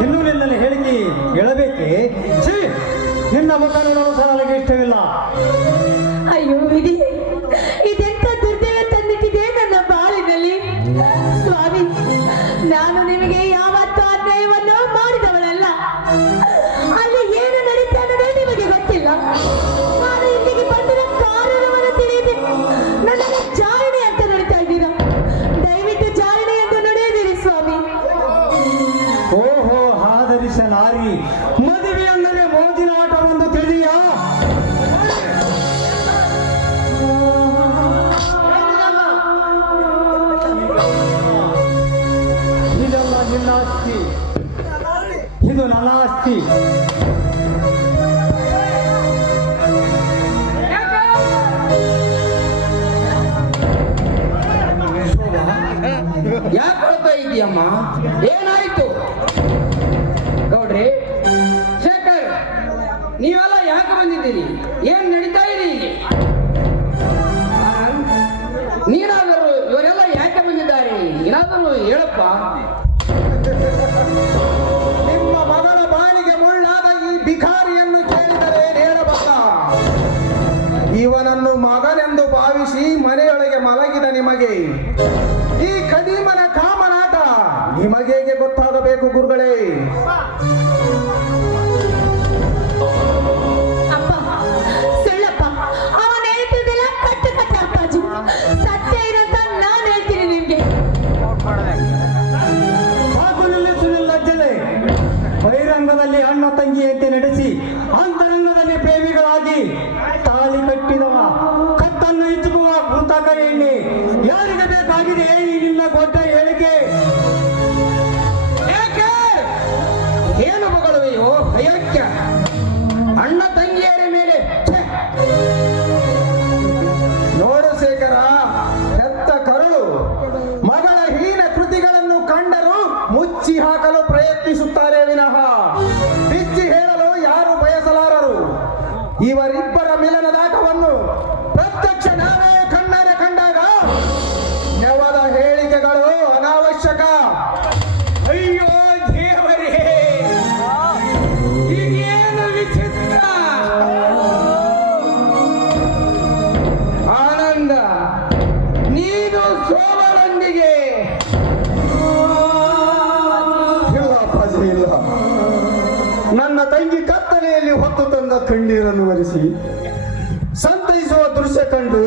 ಇನ್ನೂ ನಿನ್ನಲ್ಲಿ ಹೇಳಿಕೆ ಹೇಳಬೇಕೆ? ಛೀ, ನಿನ್ನ ಮುಖ ನೋಡಲು ಸಹ ನನಗೆ ಇಷ್ಟವಿಲ್ಲ. ಅಯ್ಯೋ ವಿಧಿ, ಇದೆಂತ ದುರ್ದೈವ ತಂದಿಟ್ಟಿದೆ ನನ್ನ ಬಾಳಿನಲ್ಲಿ. ಸ್ವಾಮಿ, ನಾನು ನಿಮಗೆ ಯಾವತ್ತೂ ಅನ್ಯಾಯವನ್ನು ಮಾಡಿದವನಲ್ಲ. ಅಲ್ಲಿ ಏನು ನಡೀತಾ ಅನ್ನೋದೇ ನಿಮಗೆ ಗೊತ್ತಿಲ್ಲ. ನಾನು ಇಲ್ಲಿಗೆ ಬಂದಿರ ಕಾರಣವನ್ನು ತಿಳಿಯದೆ ನನ್ನನ್ನು ಜಾರಣೆ ಅಂತ ನಡೀತಾ ಇದ್ದೀರಾ. ದಯವಿಟ್ಟು ಜಾರಣೆ ಎಂದು ನಡೆಯದಿರಿ ಸ್ವಾಮಿ. ಓಹೋ, ಆದರಿಸಲಾರಿ. ಮದುವೆ ಅಂದರೆ ಮೋಜಿನ ಆಟವೆಂದು ತಿಳಿದೆಯಾ? ಇದಲ್ಲ ನಿನ್ನ ಆಸ್ತಿ, ಇದು ನನ್ನ ಆಸ್ತಿ. ಯಾಕೆ ಕೊಡ್ತಾ ಇದೀಯಮ್ಮ? ಏನಾಯ್ತು? ಗೌಡ್ರಿ, ಶೇಖರ್, ನೀವೆಲ್ಲ ಯಾಕೆ ಬಂದಿದ್ದೀರಿ? ಏನ್ ನಡೀತಾ ಇದೆ ಇಲ್ಲಿ? ನೀನಾದರೂ ಇವರೆಲ್ಲ ಯಾಕೆ ಬಂದಿದ್ದಾರೆ? ಏನಾದರೂ ಹೇಳಪ್ಪ. ನಿಮ್ಮ ಮಗಳ ಬಾಳಿಗೆ ಮುಳ್ಳಾದ ಈ ಭಿಕಾರಿಯನ್ನು ಕೇಳಿದರೆ ನೇರಬಲ್ಲ. ಇವನನ್ನು ಮಗನೆಂದು ಭಾವಿಸಿ ಮನೆಯೊಳಗೆ ಮಲಗಿದ ನಿಮಗೆ ಈ ಕದೀಮನ ಕಾಮನಾಟ ನಿಮಗೇಗೆ ಗೊತ್ತಾಗಬೇಕು ಗುರುಗಳೇ? ಅಪ್ಪ, ಸುಳ್ಳಪ್ಪ. ಅವನ ಹೇಳ್ತಿದ್ದೆಲ್ಲ ಕಟ್ಟು ಕಟ್ಟ ಅಪ್ಪಾಜಿ. ಸತ್ಯ ಇರಂತ ನಾನು ಹೇಳ್ತೀನಿ ನಿಮ್ಗೆ. ಸಾಕು ನಿಲ್ಲಿಸು ಲಜ್ಜಲೆ. ಬಹಿರಂಗದಲ್ಲಿ ಅಣ್ಣ ತಂಗಿಯಂತೆ ನಡೆಸಿ ಅಂತರಂಗದಲ್ಲಿ ಪ್ರೇಮಿಗಳಾಗಿ ತಾಳಿ ಕಟ್ಟಿದವ ಕತ್ತನ್ನು ಇಚ್ಚುಕುವ ಕೃತಕ ಎಣ್ಣೆ ಯಾರಿಗೆ ಬೇಕಾಗಿದೆ ಈ ನಿನ್ನ ಕೊಟ್ಟ ಹೇಳಿಕೆ? ಯಾಕೆ? ಏನು ಮಗಳುವೆಯೋ ಅಯೋಗ್ಯ? ಅಣ್ಣ ತಂಗಿಯರ ಮೇಲೆ ಛೆ! ನೋಡು ಶೇಖರ, ಹೆತ್ತ ಕರುಳು ಮಗಳ ಹೀನ ಕೃತಿಗಳನ್ನು ಕಂಡರೂ ಮುಚ್ಚಿ ಹಾಕಲು ಪ್ರಯತ್ನಿಸುತ್ತಾರೆ ವಿನಃ ಬಿಚ್ಚಿ ಹೇಳಲು ಯಾರು ಬಯಸಲಾರರು. ಇವರಿಬ್ಬರ ಮಿಲನದಾಟವನ್ನು ಪ್ರತ್ಯಕ್ಷ ನಾವೇ ಕಣ್ಣಾರೆ ಕಂಡಾಗ ನೆವದ ಹೇಳಿಕೆಗಳು ಆನಂದದ ಕಣ್ಣೀರನ್ನು ಒರೆಸಿ ಸಂತೈಸುವ ದೃಶ್ಯ ಕಂಡು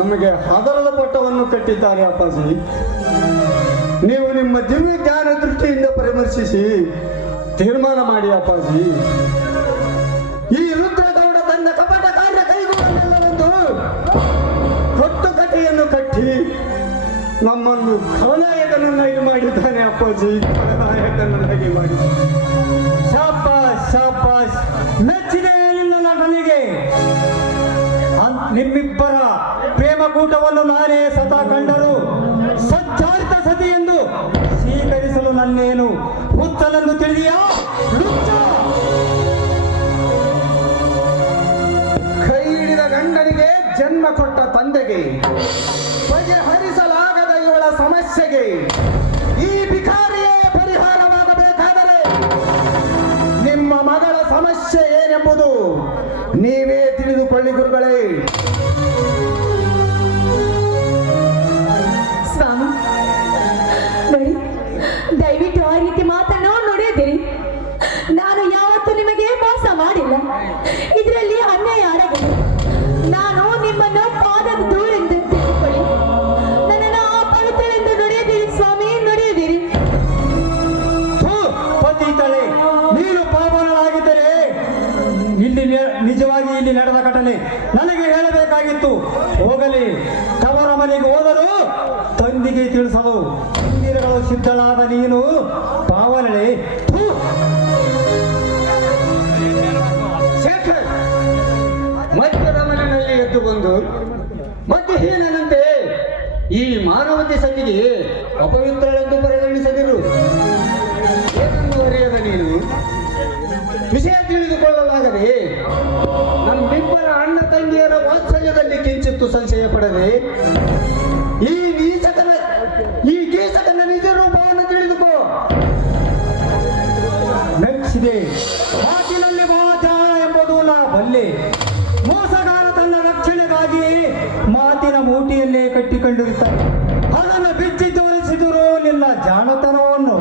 ನಮಗೆ ಹದರದ ಪಟ್ಟವನ್ನು ಕಟ್ಟಿದ್ದಾರೆ ಅಪ್ಪಾಜಿ. ನೀವು ನಿಮ್ಮ ದಿವ್ಯ ಜ್ಞಾನ ದೃಷ್ಟಿಯಿಂದ ಪರಾಮರ್ಶಿಸಿ ತೀರ್ಮಾನ ಮಾಡಿ ಅಪ್ಪಾಜಿ. ಈ ರುದ್ರಗೌಡ ತನ್ನ ಕಪಟ ಕಾರ್ಯ ಕೈಗೊಳ್ಳಲೆಂದು ಕಟ್ಟುಕತೆಯನ್ನು ಕಟ್ಟಿ ನಮ್ಮನ್ನು ಖಳನಾಯಕನನ್ನಾಗಿ ಮಾಡಿದ್ದಾನೆ ಅಪ್ಪಾಜಿ. ಖಳನಾಯಕನನ್ನಾಗಿ ಮಾಡಿ ಶಾಬಾಷ್ ಶಾಬಾಷ್, ಮೆಚ್ಚಿದೆ ನಿನ್ನ ನಟನಿಗೆ. ನಿಮ್ಮಿಬ್ಬರ ಪ್ರೇಮಕೂಟವನ್ನು ನಾನೇ ಸದಾ ಕಂಡರು ಸಚ್ಚಾರಿತ ಸತಿ ಎಂದು ಸ್ವೀಕರಿಸಲು ನನ್ನೇನು ಹುಚ್ಚನೆಂದು ತಿಳಿದಿಯಾ? ಕೈ ಹಿಡಿದ ಗಂಡನಿಗೆ ಜನ್ಮ ಕೊಟ್ಟ ತಂದೆಗೆ ಬಗೆಹರಿಸಲಾಗದ ಇವಳ ಸಮಸ್ಯೆಗೆ ಈ ಭಿಕಾರಿಯೇ ಪರಿಹಾರವಾಗಬೇಕಾದರೆ ನಿಮ್ಮ ಮಗಳ ಸಮಸ್ಯೆ ಏನೆಂಬುದು ನೀವೇ ತಿಳಿದುಕೊಳ್ಳಿ ಗುರುಗಳೇ. ಸ್ವಾಮಿ ನೋಡಿ, ದಯವಿಟ್ಟು ಆ ರೀತಿ ಮಾತನ್ನು ನುಡಿಯದಿರಿ. ನಾನು ಯಾವತ್ತೂ ನಿಮಗೆ ಮೋಸ ಮಾಡಿಲ್ಲ, ಇದರಲ್ಲಿ ಅನ್ಯಾಯ ಆಗಿದೆ. ನಾನು ನಿಮ್ಮನ್ನು ಪಾದದ ಧೂಳೆಂದು ತಿಳ್ಕೊಳ್ಳಿ, ನನ್ನನ್ನು ಪವಿತ್ರವೆಂದು ನುಡಿಯದಿರಿ ಸ್ವಾಮಿ, ನುಡಿಯದಿರಿ. ಪತಿತಳೆ, ನೀನು ಪಾವನಳಾಗಿದ್ದರೆ ನಿಜವಾಗಿ ಇಲ್ಲಿ ನಡೆದ ಘಟನೆ ನನಗೆ ಹೇಳಬೇಕಾಗಿತ್ತು. ಹೋಗಲಿ, ತವರ ಮನೆಗೆ ಹೋದರೂ ತಂದಿಗೆ ತಿಳಿಸಲು ಇಂದಿರಗಳು ಸಿದ್ಧಳಾದ ನೀನು ಪಾವನಳೆ. ಶೇಖರ್ ಮಧ್ಯದ ಮನೆಯಲ್ಲಿ ಎದ್ದು ಬಂದು ಮಧ್ಯಹೀನಂತೆ ಈ ಮಾನವತೆ ಸತಿಗೆ ಅಪವಿತ್ರಳೆಂದು ಪರಿಗಣಿಸದಿರು. ಏನನ್ನು ಅರಿಯದ ನೀನು ವಿಷಯ ತಿಳಿದುಕೊಳ್ಳಲಾಗದೆ ನಮ್ಮಿಬ್ಬರ ಅಣ್ಣ ತಂಗಿಯರ ವಾತ್ಸಲ್ಯದಲ್ಲಿ ಕಿಂಚಿತ್ತು ಸಂಶಯ ಪಡದೆ ಈ ಗೀಸಕನ ನಿಜ ರೂಪವನ್ನು ತಿಳಿದುಕೋ. ಮೆಚ್ಚಿದೆ, ಮಾತಿನಲ್ಲಿ ಮಹಾಚಾರ ಎಂಬುದು ನಾ ಬಲ್ಲೆ. ಮೋಸಗಾರ ತನ್ನ ರಕ್ಷಣೆಗಾಗಿ ಮಾತಿನ ಮೂಟಿಯನ್ನೇ ಕಟ್ಟಿಕೊಂಡಿರುತ್ತಾನೆ. ಅದನ್ನು ಬಿಚ್ಚಿ ತೋರಿಸಿದರು ನಿನ್ನ ಜಾಣತನವನ್ನು.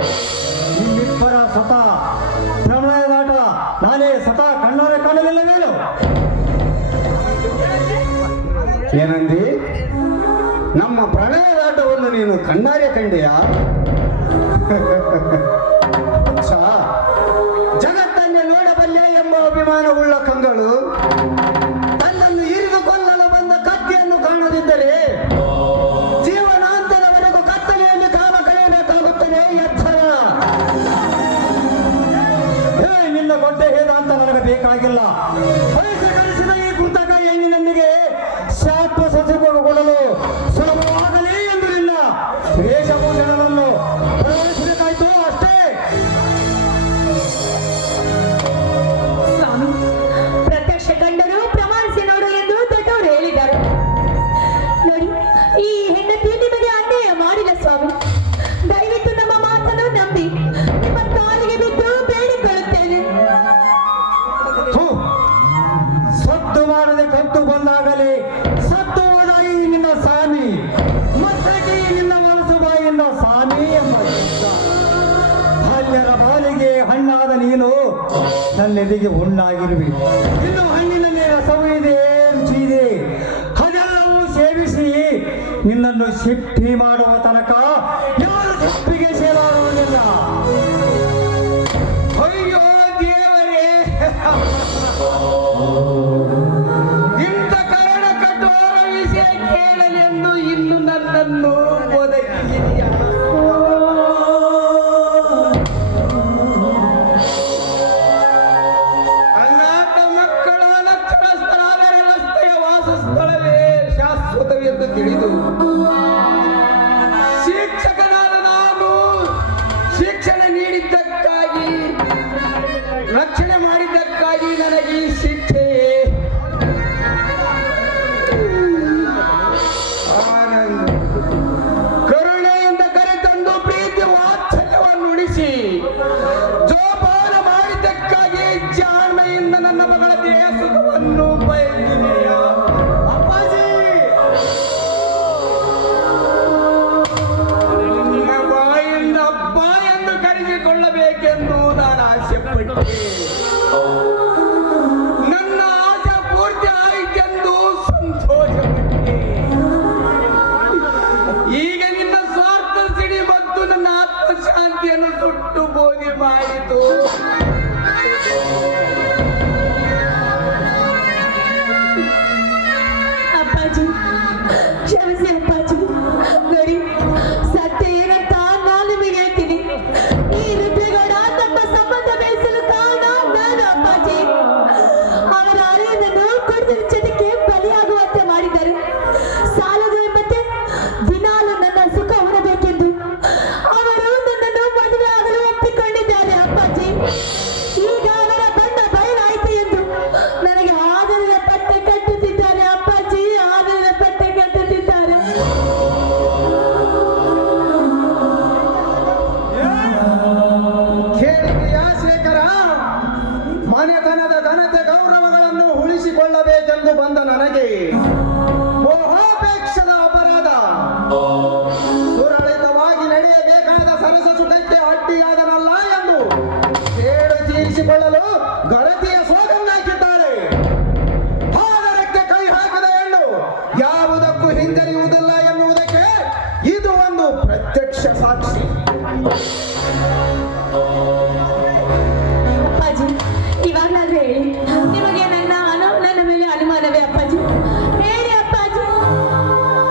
ನಿಮ್ಮಿಬ್ಬರ ಸ್ವತಃ ಪ್ರಣಯದಾಟ ನಾನೇ ಸ್ವತಃ ಕಣ್ಣಾರೆ ಕಾಣಲಿಲ್ಲವೇನು? ಏನಂದಿ? ನಮ್ಮ ಪ್ರಣಯದಾಟವನ್ನು ನೀನು ಕಣ್ಣಾರೆ ಕಂಡೆಯಾ? ಜಗತ್ತನ್ನೇ ನೋಡಬಲ್ಲೆ ಎಂಬ ಅಭಿಮಾನವುಳ್ಳ ಕಂಗಳು ತನ್ನನ್ನು ಇರಿದು ಕೊಲ್ಲಲು ಬಂದ ಕತ್ತಿಯನ್ನು ಕಾಣದಿದ್ದರೆ ಜೀವನಾಂತದವರೆಗೂ ಕತ್ತಲೆಯಲ್ಲಿ ಕಾಲ ಕಳೆಯಬೇಕಾಗುತ್ತದೆ. ಎಚ್ಚರ. ನಿನ್ನ ಗೊಡ್ಡೆ ಹೇದ ಅಂತ ನನಗೆ ಬೇಕಾಗಿಲ್ಲ. ವಯಸ್ಸು ಗಳಿಸಿದ ಈ ಕೃತಕ ಹೆಣ್ಣಿನೊಂದಿಗೆ ಶಾಪ ಸಸಿಗೊಳ್ಳಲು ಸುಲಭವಾಗಲಿ ಎಂದು ನಿನ್ನ ವೇಷಭೂಷಣವನ್ನು ಪ್ರವೇಶಿಸಬೇಕಾಯ್ತು ಅಷ್ಟೇ. ಸ್ವಾಮಿ, ಪ್ರತ್ಯಕ್ಷ ಕಂಡರು ಪ್ರಮಾಣಿಸಿ ನೋಡು ಎಂದು ದೊಡ್ಡವರು ಹೇಳಿದ್ದಾರೆ. ನೋಡಿ, ಈ ಹೆಂಡತಿ ನಿಮಗೆ ಅನ್ಯಾಯ ಮಾಡಿಲ್ಲ ಸ್ವಾಮಿ. ದಯವಿಟ್ಟು ನಮ್ಮ ಮಾತನ್ನು ನಂಬಿ ನಿಮ್ಮ ಕಾಲಿಗೆ ಬಿದ್ದು ಬೇಡಿಕೊಳ್ಳುತ್ತೇನೆ. ಸತ್ತು ಮಾಡದೆ ಕತ್ತು ಬಂದಾಗಲೇ ಸತ್ತು ಹೋದಾಗಿ ನಿನ್ನ ಸ್ವಾಮಿ, ಮತ್ತಾಗಿ ನಿನ್ನ ಮನಸ್ಸು ಬಾಯಿಂದ ಸ್ವಾಮಿ ಎಂಬ ಬಾಲ್ಯರ ಬಾಲಿಗೆ ಹಣ್ಣಾದ ನೀನು ನನ್ನೆದೆಗೆ ಹುಣ್ಣಾಗಿರುವೆ. ಇನ್ನು ಹಣ್ಣಿನಲ್ಲಿ ರಸವೂ ಇದೆ, ರುಚಿ ಇದೆ. ಅದೆಲ್ಲವೂ ಸೇವಿಸಿ ನಿನ್ನನ್ನು ಶಿಫ್ಟಿ ಮಾಡುವ ತನಕ ಯಾರು ಶಿಫ್ಟಿಗೆ ಸೇರಾಡುವುದಿಲ್ಲ. ಅಯ್ಯೋ ದೇವರೇ, ಇಂಥ ಕರಣ ಕಠೋರ ವಿಷಯ ಕೇಳಲೆಂದು ಇನ್ನು ನನ್ನನ್ನು ಒದಗಿಸಿದೆಯಾ? ಅನಾಥ ಮಕ್ಕಳು ಅನಕ್ಷರಸ್ಥರಾದರೆ ರಸ್ತೆಯ ವಾಸಸ್ಥಳವೇ ಶಾಶ್ವತವೆಂದು ತಿಳಿದು ಶಿಕ್ಷಕನಾದ ನಾನು ಶಿಕ್ಷಣ ನೀಡಿದ್ದಕ್ಕಾಗಿ, ರಕ್ಷಣೆ ಮಾಡಿದ್ದಕ್ಕಾಗಿ ನನಗೆ ಈ ಶಿಕ್ಷೆ. ಆನಂದ ಕರುಣೆಯಿಂದ ಕರೆತಂದು ಪ್ರೀತಿ ವಾತ್ಸಲ್ಯವನ್ನು ಉಳಿಸಿ ಜೋಪಾನ ಮಾಡಿದ್ದಕ್ಕಾಗಿ ಜಾಣ್ಮೆಯಿಂದ ನನ್ನ ಮಗಳ ದೇಹ ಸುಖವನ್ನು ಬಯಸಿದೆಯ ಅಪ್ಪಾಜಿ. ನಿನ್ನ ಬಾಯಿಂದ ಅಪ್ಪ ಎಂದು ಕರೆಸಿಕೊಳ್ಳಬೇಕೆಂದು ನಾನು ಆಸೆ ಪಟ್ಟೆ. ಅಂಬುದಿ ಮಾಡಿತು. ಅಪ್ಪಾಜಿ ಕ್ಷಮಿಸಿ ಅಪ್ಪಾಜಿ. ನೋಡಿ ಸತ್ಯ ಏನಂತ ನಾನು ನಿಮಗೆ ಹೇಳ್ತೀನಿ. ಈ ರುದ್ರೇಗೌಡ ತಮ್ಮ ಸಂಬಂಧ ಬೆಳೆಸಲು ಕಾರಣ ನಾನು ಅಪ್ಪಾಜಿ. ಅವರ ಅರಿಯನನ್ನು ಕುಡಿದ ಚಟಕ್ಕೆ ಬಲಿಯಾಗುವಂತೆ ಮಾಡಿದ್ದಾರೆ. ಸಾಲದು ಎಂಬಂತೆ ದಿನಾಲು ನನ್ನ ಸುಖ ಹೊರಬೇಕೆಂದು ಅವರು ನನ್ನನ್ನು ಮದುವೆ ಆಗಲು ಒಪ್ಪಿಕೊಂಡಿದ್ದಾರೆ ಅಪ್ಪಾಜಿ. ಈಗ ಅವರ ಬಣ್ಣ ಬಯಲಾಯಿತು ಎಂದು ನನಗೆ ಆದರದ ಪಟ್ಟೆ ಕಟ್ಟುತ್ತಿದ್ದಾರೆ ಅಪ್ಪಾಜಿ. ಆದರದ ಪಟ್ಟೆ ಕಟ್ಟುತ್ತಿದ್ದಾರೆ. ಕೇಳಿದೆಯಾ ಶೇಖರ? ಮನೆತನದ ಘನತೆ ಗೌರವಗಳನ್ನು ಉಳಿಸಿಕೊಳ್ಳಬೇಕೆಂದು ಬಂದ ನನಗೆ ಮೋಹಾಪೇಕ್ಷದ ಅಪರಾಧ ಸುರಳಿತವಾಗಿ ನಡೆಯಬೇಕಾದ ಸರಸ ಸುಖಕ್ಕೆ ಅಡ್ಡಿಯಾದನಲ್ಲ ಎಂದು ಸೇಡು ತೀರಿಸಿಕೊಳ್ಳಲು ಗರತಿಯ ಸೋಗನ್ನಾಕಿದ್ದಾರೆ. ಆದರಕ್ಕೆ ಕೈ ಹಾಕದ ಹೆಣ್ಣು ಯಾವುದಕ್ಕೂ ಹಿಂಜರಿಯುವುದಿಲ್ಲ ಎನ್ನುವುದಕ್ಕೆ ಇದು ಒಂದು ಪ್ರತ್ಯಕ್ಷ ಸಾಕ್ಷಿ. ಅಪ್ಪಾಜಿ ಇವಾಗಲಾದ್ರೆ ಹೇಳಿ, ನಿಮಗೆ ನನ್ನ ಮೇಲೆ ಅನುಮಾನವೇ ಅಪ್ಪಾಜಿ? ಹೇಳಿ ಅಪ್ಪಾಜಿ.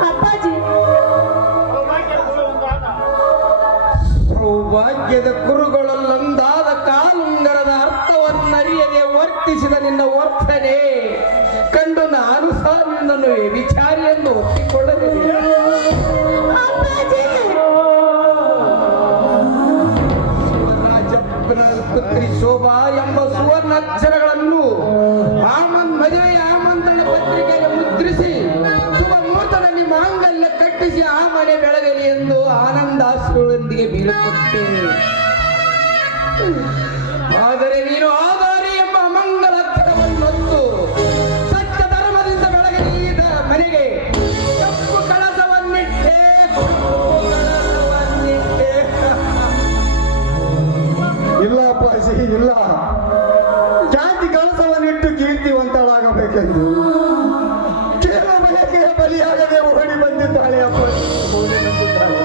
ಅಪ್ಪಾಜಿ ಸೌಭಾಗ್ಯದ ಕುರುಗಳಲ್ಲೊಂದಾದ ಕಾಲುಂಗರದ ಅರ್ಥವನ್ನರಿಯದೆ ವರ್ತಿಸಿದ ನಿನ್ನ ವರ್ತನೆ ಕಂಡು ನಾನು ಸಹ ನಿನ್ನನ್ನು ವಿಚಾರಿಯನ್ನು ಒಪ್ಪಿಕೊಳ್ಳಲಿದೆ. ಅಪ್ಪಾಜಿ ಶಿವರಾಜಪ್ಪನ ಪುತ್ರಿ ಶೋಭಾ ಎಂಬ ಸುವರ್ಣಾಕ್ಷರಗಳನ್ನು ಮದುವೆಯ ಆಮಂತ್ರಣ ಪತ್ರಿಕೆಯಲ್ಲಿ ಮುದ್ರಿಸಿ ಶುಭ ಮುಹೂರ್ತದಲ್ಲಿ ಮಾಂಗಲ್ಯ ಕಟ್ಟಿಸಿ ಆ ಮನೆ ಬೆಳಗಲಿ ಎಂದು ಆನಂದಾಶ್ರುಗಳೊಂದಿಗೆ ಬೀಳುತ್ತೇನೆ. ಆದರೆ ನೀನು ಆಧಾರಿ ಎಂಬ ಅಮಂಗಲ ಅಕ್ಷರವನ್ನೊತ್ತು ಸತ್ಯ ಧರ್ಮದಿಂದ ಬೆಳಗಲಿ ಈ ಮನೆಗೆ ಕಪ್ಪು ಕಳಸವನ್ನಿಟ್ಟೆ. ಇಲ್ಲ ಅಪ್ಪಾಜಿ ಇಲ್ಲ. ಜಾತಿ ಕಳಸವನ್ನಿಟ್ಟು ಕೀರ್ತಿವಂತಳಾಗಬೇಕೆಂದು ಕೇವಲ ಬಯಕೆಯ ಬಲಿಯಾಗದೆ ಓಡಿ ಬಂದಿದ್ದಾಳೆ ಅಪ್ಪಾಜಿ. ಓಡಿ ಬಂದಿದ್ದಾಳೆ.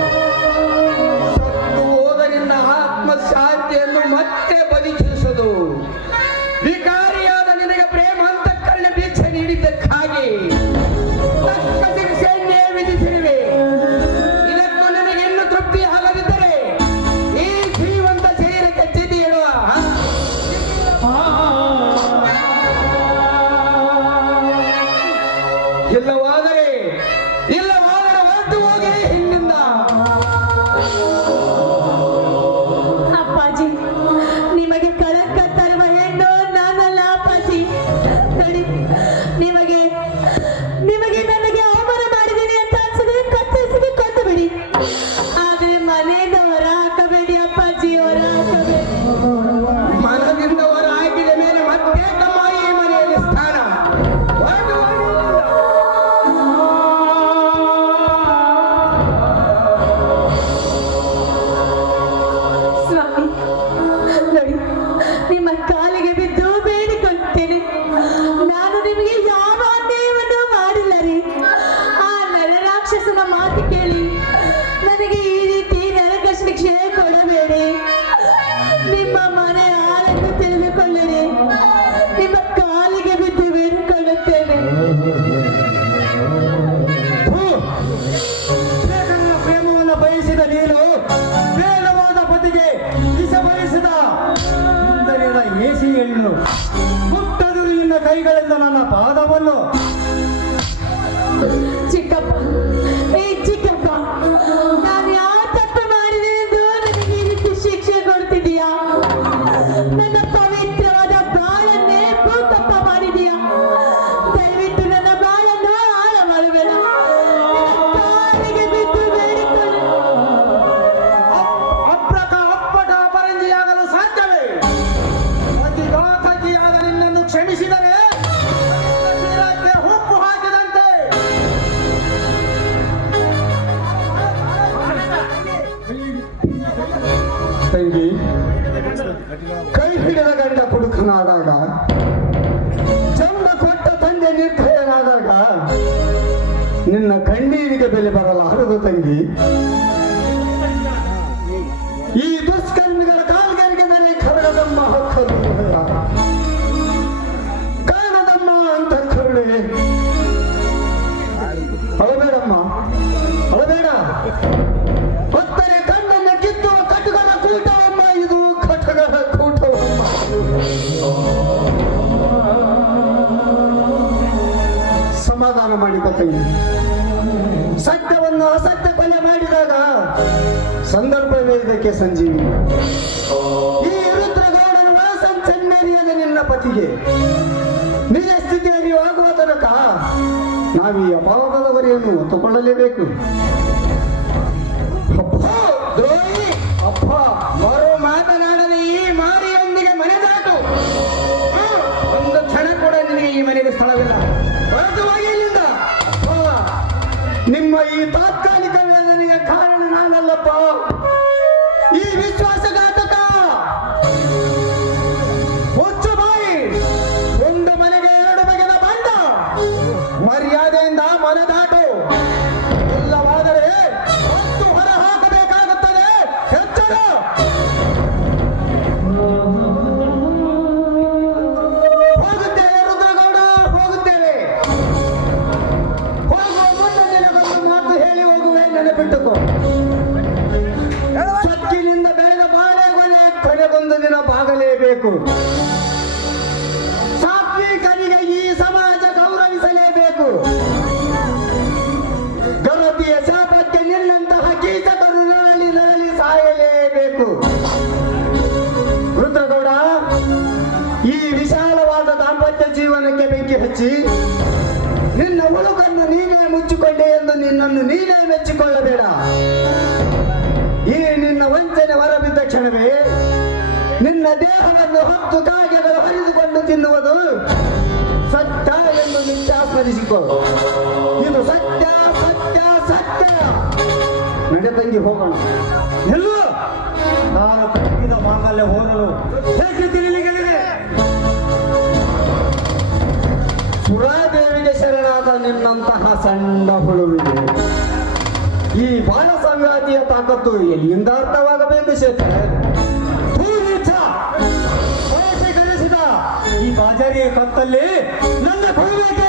ಸತ್ತು ಹೋದ ನಿನ್ನ ಆತ್ಮ ಶಾಂತಿಯನ್ನು ಮತ್ತೆ ಬದುಕಿಸುವುದು ವಿಕಾರಿಯಾದ ನಿನಗೆ ಪ್ರೇಮ ಅಂತಃಕರಣ ಭಿಕ್ಷೆ ನೀಡಿದ್ದಕ್ಕಾಗಿ ತಕ್ಕ ಶಿಕ್ಷೆಯನ್ನೇ ವಿಧಿಸಿರುವೆ. ಇದಕ್ಕೂ ನನಗೆ ಇನ್ನೂ ತೃಪ್ತಿ ಆಗದಿದ್ದರೆ ಈ ಜೀವಂತ ಶರೀರಕ್ಕೆ ಚಿತಿ ಇಡುವ. ಇಲ್ಲವಾದರೆ ಹೊರಟು ಹೋಗಿ ಹಿಂದಿಂದ. ಅಪ್ಪಾಜಿ ನಿಮಗೆ ಕಳಂಕ ತರುವ ಹೆಣ್ಣು ನಾನಲ್ಲ ಅಪ್ಪಾಜಿ. ನೋಡಿ ನಿಮಗೆ ನನಗೆ ಅವಮಾನ ಮಾಡಿದ್ದೀನಿ ಅಂತ ಅನ್ಸಿದ್ರೆ ಕತ್ತರಿಸಿದ್ರೆ ಕೊಂದು ಬಿಡಿ. ಆದ್ರೆ ಮನೆಯಿಂದ ಹೊರ ಹಾಕಬೇಡಿ ಅಪ್ಪಾಜಿ, ಹೊರ ಹಾಕಬೇಡಿ. ಮನದಿಂದ ಹೊರ ಹಾಕಿದ ಮೇಲೆ ಮತ್ತೆ ತಮ್ಮ ಈ ಮನೆಯಲ್ಲಿ ಸ್ಥಾನ. ಹೊರಟು ಹೋಗಿ ಇಲ್ಲಿಂದ. ಸ್ವಾಮಿ ನೋಡಿ ನಿಮ್ಮ ಕಾಲಿಗೆ ಬಿದ್ದು ಬೇಡಿಕೊಳ್ಳುತ್ತೇನೆ. ನಾನು ನಿಮಗೆ ಯಾವ ಅನ್ಯಾಯವನ್ನು ಮಾಡಿಲ್ಲ ರೀ. ಆ ನರರಾಕ್ಷಸನ ಮಾತು ಕೇಳಿ ನನಗೆ ಈ ರೀತಿ ನರಕ ಶಿಕ್ಷೆ ಕೊಡಬೇಡಿ. ನಿಮ್ಮ ಮನೆ ಹಾಳನ್ನು ತಿಳಿದುಕೊಳ್ಳಿರಿ. ನಿಮ್ಮ ಕಾಲಿಗೆ ಬಿದ್ದು ಬೇಡಿಕೊಳ್ಳುತ್ತೇನೆ. ಶೇಖರನ ಪ್ರೇಮವನ್ನು ಬಯಸಿದ ನೀನು ಬೇಲವಾದ ಪತಿಗೆ ವಿಷ ಬಯಸಿದ ಸುಂದರಿಯದ ಏಸಿ ಹೆಣ್ಣು ಮುಟ್ಟದು ನಿನ್ನ ಕೈಗಳಿಂದ ನನ್ನ ಪಾದವನ್ನು. ಚಿಕ್ಕಪ್ಪ ಚಿಕ್ಕಪ್ಪ ನಾನು ಯಾವ ತಪ್ಪು ಮಾಡಿದೆ ಎಂದು ನನಗೆ ಈ ರೀತಿ ಶಿಕ್ಷೆ ಕೊಡ್ತಿದೀಯಾ? ನನ್ನ ಪವಿತ್ರವಾದ ಬಾಳನ್ನೇ ಭೂತಪ್ಪ ಮಾಡಿದೀಯಾ? ದಯವಿಟ್ಟು ನನ್ನ ಬಾಳನ್ನು ಹಾಳ ಮಾಡಬೇಡ. ನಿನ್ನ ಕಾಲಿಗೆ ಬಿದ್ದು ಬೇಡಿಕೊಳ್ಳು. ಅಪ್ಪಟ ಅಪರಂಜಿಯಾಗಲು ಸಾಧ್ಯವೇ? ಅತಿಘಾತಕಿಯಾದ ನಿನ್ನನ್ನು ಕ್ಷಮಿಸಿದರೆ ಶರೀರಕ್ಕೆ ಹುಪ್ಪು ಹಾಕಿದಂತೆ. ತಂಗಿ ಕೈ ಹಿಡಿದ ಗಂಡ ಕುಡುಕನಾದಾಗ, ಚಂದ ಕೊಟ್ಟ ತಂದೆ ನಿರ್ಭಯನಾದಾಗ ನಿನ್ನ ಕಣ್ಣೀರಿಗೆ ಬೆಲೆ ಬರಲಾರದು ತಂಗಿ. ಈ ದುಷ್ಕರ್ಮಿಗಳ ಕಾಲಿಗೆ ಹೊತ್ತರೆ ಕಣ್ಣನ್ನು ಕಿತ್ತುವ ಕಟುಕರ ಕೂಟವಮ್ಮ ಇದು, ಕಟುಕರ ಕೂಟವಮ್ಮ. ಸಮಾಧಾನ ಮಾಡಿಕೊಳ್ತೇನೆ. ಸತ್ಯವನ್ನು ಅಸತ್ಯ ಕೊಲೆ ಮಾಡಿದಾಗ ಸಂದರ್ಭವೇ ಇದಕ್ಕೆ ಸಂಜೀವಿ. ಈ ರುದ್ರಗೌಡನ ವಾಸನ್ ಚೆನ್ನರಿಯದ ನಿನ್ನ ಪತಿಗೆ ನಿಜ ಸ್ಥಿತಿ ಅರಿವಾಗುವ ತನಕ ನಾವೀ ಅಭಾವದ ಹೊರೆಯನ್ನು ಹೊತ್ತುಕೊಳ್ಳಲೇಬೇಕು. ದ್ರೋಹಿ ಅಪ್ಪ ಮರು ಮಾತನಾಡದೆ ಈ ಮಾರಿಯೊಂದಿಗೆ ಮನೆ ದಾಟು. ಒಂದು ಕ್ಷಣ ಕೂಡ ನಿನಗೆ ಈ ಮನೆಗೆ ಸ್ಥಳವಿಲ್ಲ. ಹೊರಟುವಾಗಿ ಇಲ್ಲಿಂದ. ನಿಮ್ಮ ಈ ತಾತ್ಕಾಲಿಕ ವೇದನೆಗೆ ಕಾರಣ ನಾನಲ್ಲಪ್ಪ, ಈ ವಿಶ್ವಾಸಘಾತಕ. ಹುಚ್ಚು ಬಾಯಿ, ಒಂದು ಮನೆಗೆ ಎರಡು ಬಗೆದ ಬಂಡ. ಮರ್ಯಾದೆಯಿಂದ ಮನೆ ದಾಟು, ಇಲ್ಲವಾದರೆ ಹೊತ್ತು ಹೊರ ಹಾಕಬೇಕಾಗುತ್ತದೆ. ಎಚ್ಚರ. ಹೋಗುತ್ತೇವೆ ರುದ್ರಗೌಡ, ಹೋಗುತ್ತೇವೆ. ಹೋಗುವ ಮುನ್ನ ನಿನಗೊಂದು ಮಾತು ಹೇಳಿ ಹೋಗುವೆ, ನೆನಪಿಟ್ಟುಕೋ. ಸೊಕ್ಕಿನಿಂದ ಬೆಳೆದ ಬಾಳೆಗೊನೆ ಕೊನೆಗೊಂದು ದಿನ ಬಾಗಲೇಬೇಕು. ಸಾತ್ವಿಕನಿಗೆ ಈ ಸಮಾಜ ಗೌರವಿಸಲೇಬೇಕು. ಗಣತಿಯ ಶಾಪಕ್ಕೆ ನಿನ್ನಂತಹ ಕೀಚಕರು ನರಳಿ ನರಳಿ ಸಾಯಲೇಬೇಕು. ರುದ್ರಗೌಡ, ಈ ವಿಶಾಲವಾದ ದಾಂಪತ್ಯ ಜೀವನಕ್ಕೆ ಬೆಂಕಿ ಹಚ್ಚಿ ನಿನ್ನ ಮುಳುಕನ್ನು ನೀನೇ ಮುಚ್ಚಿಕೊಂಡೆ ಎಂದು ನಿನ್ನನ್ನು ನೀನೇ ಮೆಚ್ಚಿಕೊಳ್ಳಬೇಡ. ಈ ನಿನ್ನ ವಂಚನೆ ಹೊರಬಿದ್ದ ಕ್ಷಣವೇ ನಿನ್ನ ದೇಹವನ್ನು ಹೊತ್ತು ಕಾಗೆಗಳು ಹರಿದುಕೊಂಡು ತಿನ್ನುವುದು ಸತ್ಯ ಎಂದು ನಿತ್ಯಾಸ್ಮರಿಸಿಕೊ. ಇದು ಸತ್ಯ, ಸತ್ಯ, ಸತ್ಯ. ನಡೆ ತಂಗಿ ಹೋಗೋಣ. ಎಲ್ಲೋ ನಾನು ಕಟ್ಟಿದ ಮಾಂಗಲ್ಯ ಹೋರಲು ಹೇಗೆ ತಿಳಿಲಿಕ್ಕೆ ಸುರಾದೇವಿಗೆ ಶರಣಾದ ನಿನ್ನಂತಹ ಸಣ್ಣ ಹುಳುವಿಗೆ ಈ ಬಾಳ ಸಂಗಾತಿಯ ತಾಕತ್ತು ಎಲ್ಲಿಂದ ಅರ್ಥವಾಗಬೇಕು ಶೇಖರ್? ಗಳಿಸಿದ ಈ ಬಾಜಾರಿಯ ಕತ್ತಲ್ಲಿ ನನ್ನ ಕೊಡಬೇಕೆ